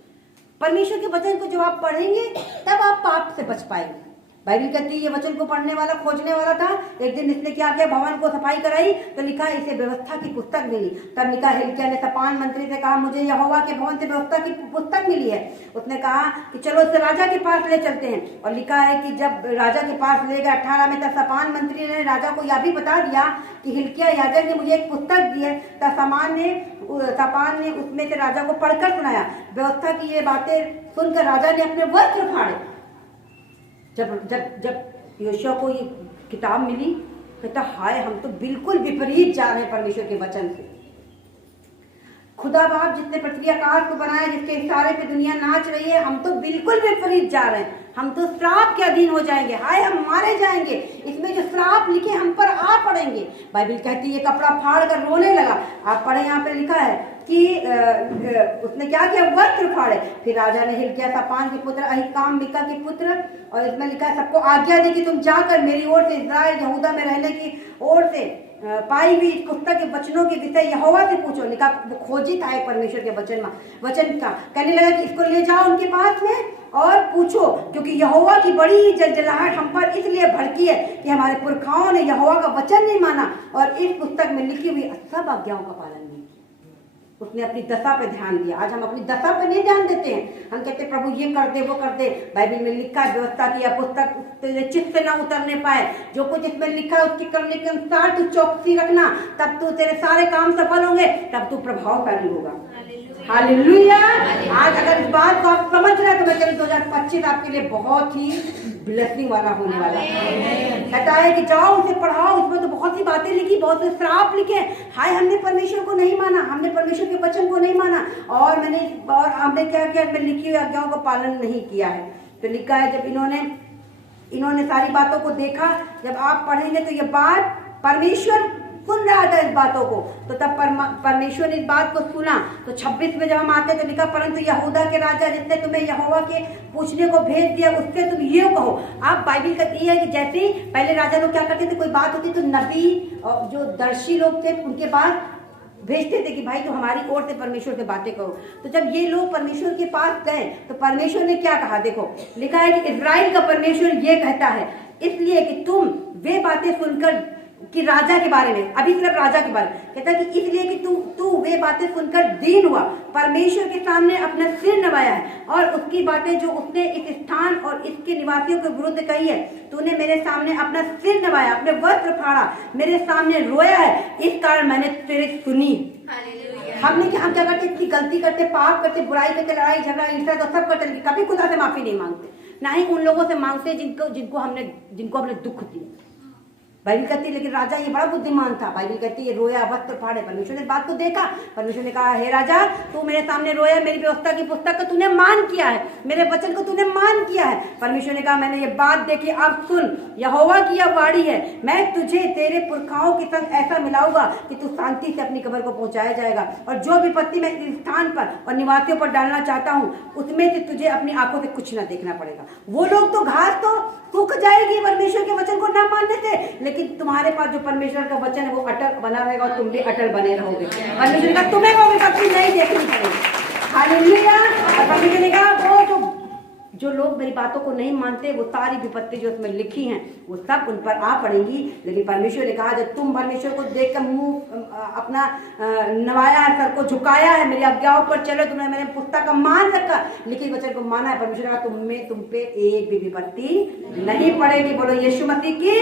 परमेश्वर के वचन को जब आप पढ़ेंगे तब आप पाप से बच पाएंगे। बाइबल कहती है ये वचन को पढ़ने वाला, खोजने वाला था। एक दिन इसने क्या किया, भवन को सफाई कराई, तो लिखा इसे व्यवस्था की पुस्तक मिली। तब लिखा हिल्किय्याह ने शपान मंत्री से कहा मुझे यहोवा के भवन से व्यवस्था की पुस्तक मिली है। उसने कहा कि चलो इसे राजा के पास ले चलते हैं। और लिखा है कि जब राजा के पास ले गए 18 में, तब शपान मंत्री ने राजा को यह भी बता दिया कि हिल्किय्याह याजक ने मुझे एक पुस्तक दी है। तब शपान ने उसमें से राजा को पढ़कर सुनाया। व्यवस्था की ये बातें सुनकर राजा ने अपने वस्त्र फाड़े। जब योशिया को ये किताब मिली, कहता हाय हम तो बिल्कुल विपरीत जा रहे हैं परमेश्वर के वचन से। खुदा बाप जितने पृथ्वी आकाश को बनाया, जिसके इशारे पे दुनिया नाच रही है, हम तो बिल्कुल विपरीत जा रहे हैं। हम तो श्राप के अधीन हो जाएंगे, हाय हम मारे जाएंगे। इसमें जो श्राप लिखे हम पर आ पड़ेंगे। बाइबल कहती है ये कपड़ा फाड़ कर रोने लगा। आप पढ़े, यहाँ पे लिखा है कि उसने क्या किया, वस्त्र फाड़े। फिर राजा ने हिल्किय्याह शापान के पुत्र अहीकाम मीका के पुत्र, और इसमें लिखा है सबको आज्ञा दी कि तुम जाकर मेरी ओर से इस्राएल यहूदा में रहने की ओर से पाई हुई पुस्तक के वचनों के विषय यहोवा से पूछो। लिखा वो खोजी था परमेश्वर के वचन का। कहने लगा कि इसको ले जाओ उनके पास में और पूछो, क्योंकि यहोवा की बड़ी जलजलाहट हम पर इसलिए भड़की है कि हमारे पुरखाओं ने यहोवा का वचन नहीं माना और इस पुस्तक में लिखी हुई सब आज्ञाओं का पालन नहीं किया। उसने अपनी दशा पे ध्यान दिया। आज हम अपनी दशा पे नहीं ध्यान देते हैं। हम कहते प्रभु ये कर दे वो कर दे। बाइबल में लिखा है व्यवस्था की यह पुस्तक तेरे चित्त से ना उतरने पाए। जो कुछ इसमें लिखा है उसके करने के अनुसार तू चौकसी रखना, तब तू तेरे सारे काम सफल होंगे, तब तू प्रभावशाली होगा। हालेलुया। आज अगर इस बात को आप समझ रहे हैं तो मैं कहूँ 2025 आपके लिए बहुत ही ब्लेसिंग वाला होने वाला है। कहता है कि जाओ उसे पढ़ाओ, उसमें तो बहुत सी बातें लिखी, बहुत से श्राप लिखे। हाय हमने परमेश्वर को नहीं माना, हमने परमेश्वर के वचन को नहीं माना और हमने क्या किया, इसमें लिखी हुई आज्ञाओं का पालन नहीं किया है। तो लिखा है जब इन्होंने सारी बातों को देखा, जब आप पढ़ेंगे तो ये बात परमेश्वर सुन रहा था इस बातों को, तो तब परमेश्वर ने इस बात को सुना। तो 26 में जब हम आते तो लिखा परंतु यहूदा के राजा जिसने तुम्हें यहोवा के पूछने को भेज दिया उससे तुम ये कहो। आप बाइबल कहती है कि जैसे पहले राजा लोग क्या करते थे, कोई बात होती तो नबी और जो दर्शी लोग थे उनके पास भेजते थे कि भाई तो हमारी ओर से परमेश्वर से बातें करो। तो जब ये लोग परमेश्वर के पास गए तो परमेश्वर ने क्या कहा, देखो लिखा है कि इजराइल का परमेश्वर ये कहता है इसलिए कि तुम वे बातें सुनकर कि राजा के बारे में, अभी सिर्फ राजा के बारे में कहता है कि इसलिए कि तू वे बातें सुनकर दीन हुआ, परमेश्वर के सामने अपना सिर नवाया है और उसकी बातें जो उसने इस स्थान और इसके निवासियों के विरुद्ध कही है, तूने मेरे सामने अपना सिर नवाया, अपने वस्त्र फाड़ा, मेरे सामने रोया है, इस कारण मैंने तेरे सुनी। हम क्या करते, इतनी गलती करते, पाप करते, बुराई करते, लड़ाई झगड़ा ईर्ष्या तो सब करते, कभी खुदा से माफी नहीं मांगते, ना ही उन लोगों से मांगते जिनको हमने दुख दिया। बाइबल कहती है लेकिन राजा ये बड़ा बुद्धिमान था। बाइबल कहती है रोया, वस्त्र फाड़े। परमेश्वर ने इस बात को देखा, परमेश्वर ने कहा हे राजा तू मेरे सामने रोया, मेरी व्यवस्था की पुस्तक का तूने मान किया है, मेरे वचन को तूने मान किया है। परमेश्वर ने कहा मैंने ये बात देखी, अब सुन यहोवा की यह वाणी है, मैं तुझे तेरे पुरखाओं के संग ऐसा मिलाऊंगा कि तू शांति से अपनी कब्र को पहुंचाया जाएगा और जो विपत्ति मैं इस स्थान पर और निवासियों पर डालना चाहता हूँ उसमें से तुझे अपनी आंखों से कुछ न देखना पड़ेगा। वो लोग तो घास तो सूख जाएगी परमेश्वर के वचन को ना मानने से, लेकिन तुम्हारे पास जो परमेश्वर का वचन है वो अटल बना रहेगा और तुम भी अटल बने रहोगे। परमेश्वर का तुम्हें वो विपत्ति नहीं देखनी पड़ेगी। हालेलुया। और परमेश्वर ने कहा वो जो लोग मेरी बातों को नहीं मानते वो सारी विपत्ति जो उसमें लिखी हैं वो सब उन पर आ पड़ेंगी। लेकिन परमेश्वर ने कहा जब तुम परमेश्वर को देखकर मुंह अपना नवाया है, सर को झुकाया है, मेरी आज्ञाओं पर चलो, तुमने मेरे पुस्तक का मान रखा, लिखित वचन को माना है, परमेश्वर ने कहा तुम पे एक भी विपत्ति नहीं पड़ेगी। बोलो यीशु मसीह की।